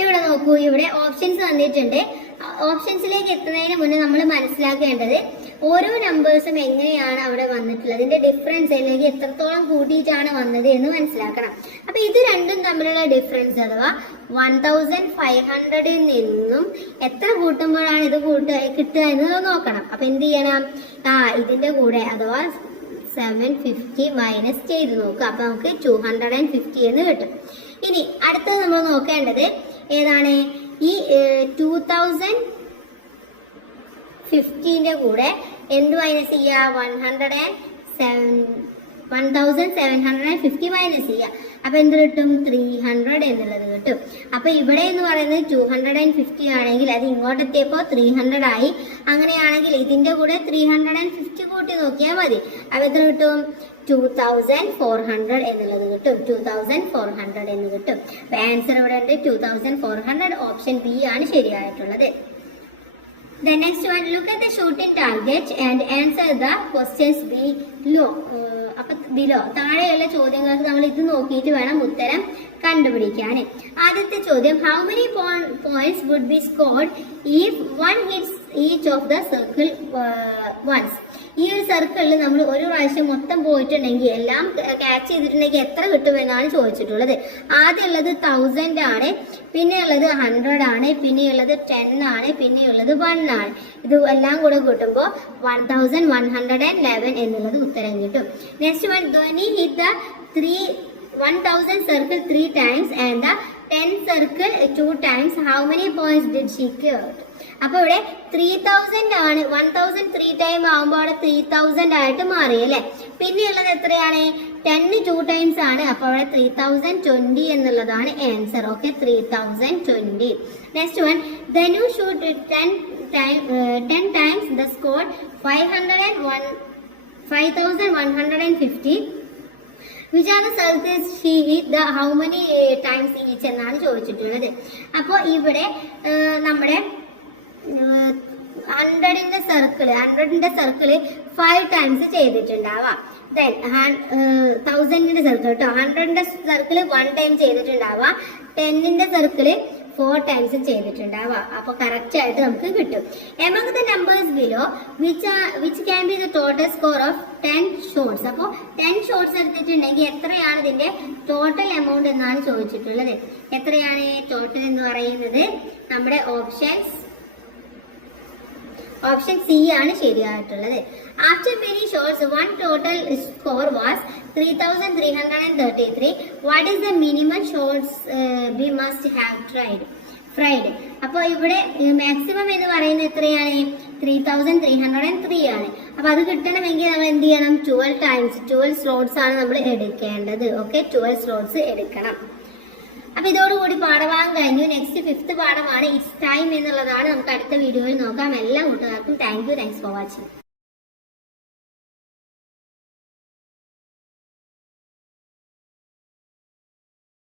ഇവിടെ നോക്കൂ, ഇവിടെ ഓപ്ഷൻസ് വന്നിട്ടുണ്ട്. ഓപ്ഷൻസിലേക്ക് എത്തുന്നതിന് മുന്നേ നമ്മൾ മനസ്സിലാക്കേണ്ടത് ഓരോ നമ്പേഴ്സും എങ്ങനെയാണ് അവിടെ വന്നിട്ടുള്ളത്, അതിന്റെ ഡിഫറൻസ് അല്ലെങ്കിൽ എത്രത്തോളം കൂട്ടിയിട്ടാണ് വന്നത് എന്ന് മനസ്സിലാക്കണം. അപ്പൊ ഇത് രണ്ടും തമ്മിലുള്ള ഡിഫറൻസ് അഥവാ 1500 നിന്നും എത്ര കൂട്ടുമ്പോഴാണ് ഇത് കിട്ടുക എന്ന് നോക്കണം. അപ്പൊ എന്ത് ചെയ്യണം? ഇതിന്റെ കൂടെ അഥവാ 750 മൈനസ് ചെയ്ത് നോക്കുക. അപ്പൊ നമുക്ക് 250 എന്ന് കിട്ടും. ഇനി അടുത്തത് നമ്മൾ നോക്കേണ്ടത് ഏതാണ്? ഈ 2050 കൂടെ എന്ത് മൈനസ് ചെയ്യുക? 1750 മൈനസ് ചെയ്യുക. അപ്പൊ എന്ത് കിട്ടും? 300 എന്നുള്ളത് കിട്ടും. അപ്പൊ ഇവിടെ എന്ന് പറയുന്നത് 250 ആണെങ്കിൽ അത് ഇങ്ങോട്ടെത്തിയപ്പോ 300 ആയി. അങ്ങനെയാണെങ്കിൽ ഇതിന്റെ കൂടെ 350 കൂട്ടി നോക്കിയാൽ മതി. അപ്പൊ എത്ര കിട്ടും? 2400 എന്നുള്ളത് കിട്ടും. 2400 എന്ന് കിട്ടും. ആൻസർ ഇവിടെ ഉണ്ട് 2400. ഓപ്ഷൻ ബി ആണ് ശരിയായിട്ടുള്ളത്. The next one, look at the shooting target and answer the questions below. below താഴെയുള്ള ചോദ്യങ്ങൾക്ക് നമ്മൾ ഇത് നോക്കിയിട്ട് വേണം ഉത്തരം കണ്ടുപിടിക്കാൻ. ആദ്യത്തെ ചോദ്യം, how many points would be scored if one hits each of the circle once? ഈ ഒരു സർക്കിളിൽ നമ്മൾ ഒരു പ്രാവശ്യം മൊത്തം പോയിട്ടുണ്ടെങ്കിൽ എല്ലാം ക്യാച്ച് ചെയ്തിട്ടുണ്ടെങ്കിൽ എത്ര കിട്ടുമെന്നാണ് ചോദിച്ചിട്ടുള്ളത്. ആദ്യമുള്ളത് 1000 ആണ്, പിന്നെയുള്ളത് 100 ആണ്, പിന്നെയുള്ളത് 10 ആണ്, പിന്നെയുള്ളത് 1 ആണ്. ഇത് എല്ലാം കൂടെ കിട്ടുമ്പോൾ 1111 എന്നുള്ളത് ഉത്തരം കിട്ടും. Next one, Dhwani hit the 1000 circle 3 times and the 10 circle 2 times. How many points did she get? അപ്പൊ ഇവിടെ 3000 ആണ്. 1000 3 ടൈം ആകുമ്പോൾ അവിടെ 3000 ആയിട്ട് മാറി അല്ലെ. പിന്നെയുള്ളത് എത്രയാണ്? 10 2 ടൈംസ് ആണ്. അപ്പൊ അവിടെ 3020 എന്നുള്ളതാണ് answer. Okay, 3020. Next one, Dhanu shoot 10 times the score 5150. which are the circles she hit the how many times each എന്നാണ് ചോദിച്ചിട്ടുള്ളത്. അപ്പോൾ ഇവിടെ നമ്മുടെ 100ന്റെ സർക്കിള് 5 ടൈംസ് ചെയ്തിട്ടുണ്ടാവാം. ദെൻ 1000ന്റെ സർക്കിൾ കേട്ടോ, 100ന്റെ സർക്കിള് 1 ടൈം ചെയ്തിട്ടുണ്ടാവാം. 10ന്റെ സർക്കിള് 4 ടൈംസ് ചെയ്തിട്ടുണ്ടാവാം. അപ്പൊ കറക്റ്റ് ആയിട്ട് നമുക്ക് കിട്ടും. Among the numbers below which can be the total score of 10 shots. അപ്പോൾ 10 ഷോട്ട്സ് എടുത്തിട്ടുണ്ടെങ്കിൽ എത്രയാണ് ഇതിന്റെ ടോട്ടൽ എമൗണ്ട് എന്നാണ് ചോദിച്ചിട്ടുള്ളത്. എത്രയാണ് ടോട്ടൽ എന്ന് പറയുന്നത്? നമ്മുടെ ഓപ്ഷൻ സി ആണ് ശരിയായിട്ടുള്ളത്. After many shots one total score was 3333. What is the minimum shots we must have fired? അപ്പോൾ ഇവിടെ മാക്സിമം എന്ന് പറയുന്നത് എത്രയാണ്? 3303 ആണ്. അപ്പൊ അത് കിട്ടണമെങ്കിൽ നമ്മൾ എന്ത് ചെയ്യണം? 12 സ്ലോട്ട്സ് ആണ് നമ്മൾ എടുക്കേണ്ടത്. ഓക്കെ, 12 സ്ലോട്ട്സ് എടുക്കണം. അപ്പൊ ഇതോടുകൂടി പാഠഭാഗം കഴിഞ്ഞു. നെക്സ്റ്റ് 5th പാഠമാണ് ഇറ്റ്സ് ടൈം എന്നുള്ളതാണ്. നമുക്ക് അടുത്ത വീഡിയോയിൽ നോക്കാം. എല്ലാ കൂട്ടുകാർക്കും താങ്ക്സ് ഫോർ വാച്ചിങ്.